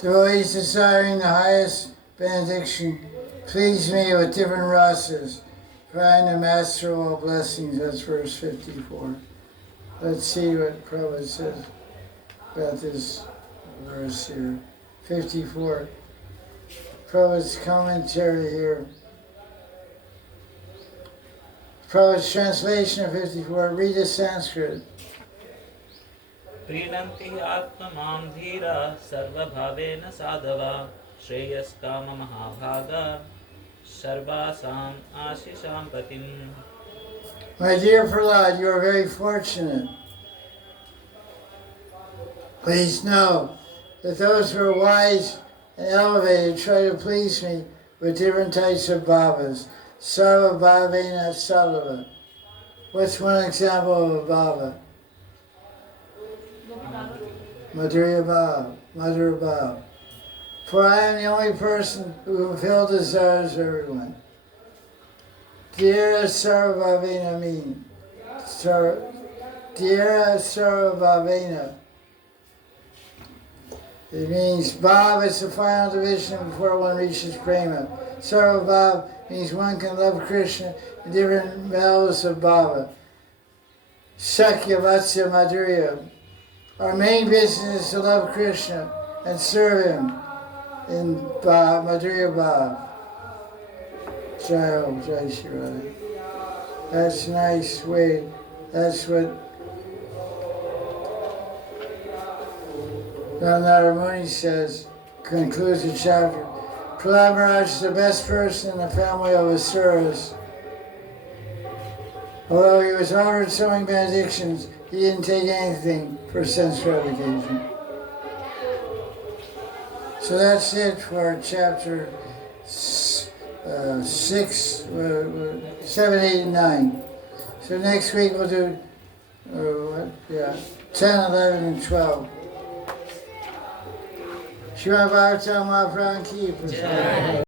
Devotees desiring the highest benediction, please me with different rasas, trying to master all blessings. That's verse 54. Let's see what Prabhupada says about this verse here. 54. Prabhupada's commentary here. Prabhupada's translation of 54. Read the Sanskrit. Prinanti atmam dhira sarva bhavena sadhava shreyas kama mahabhaga sarvasam ashisham patim. My dear Prahlad, you are very fortunate. Please know that those who are wise and elevated try to please me with different types of bhavas. Sarva bhavena sadhava. What's one example of a bhava? Madhurya bhava, Madhura bhava. For I am the only person who fulfills the desires of everyone. Dhyara sarva bhavena mean? Dhyara sarva bhavena. It means bhav is the final division before one reaches prema. Sarva bhav means one can love Krishna in different levels of bhava. Sakya, Vatsya, Madhurya. Our main business is to love Krishna and serve him in Madhurya bhav. Jai Shri Radha. That's a nice way. That's what Narada Muni says, concludes the chapter. Prahlad Maharaj is the best person in the family of Asuras. Although he was offered so many benedictions, he didn't take anything for sense gratification. So that's it for chapter 6, 7, 8, and 9. So next week we'll do 10, 11, and 12. Srimad Bhagavatam Mahaprabhu Ki Prasad.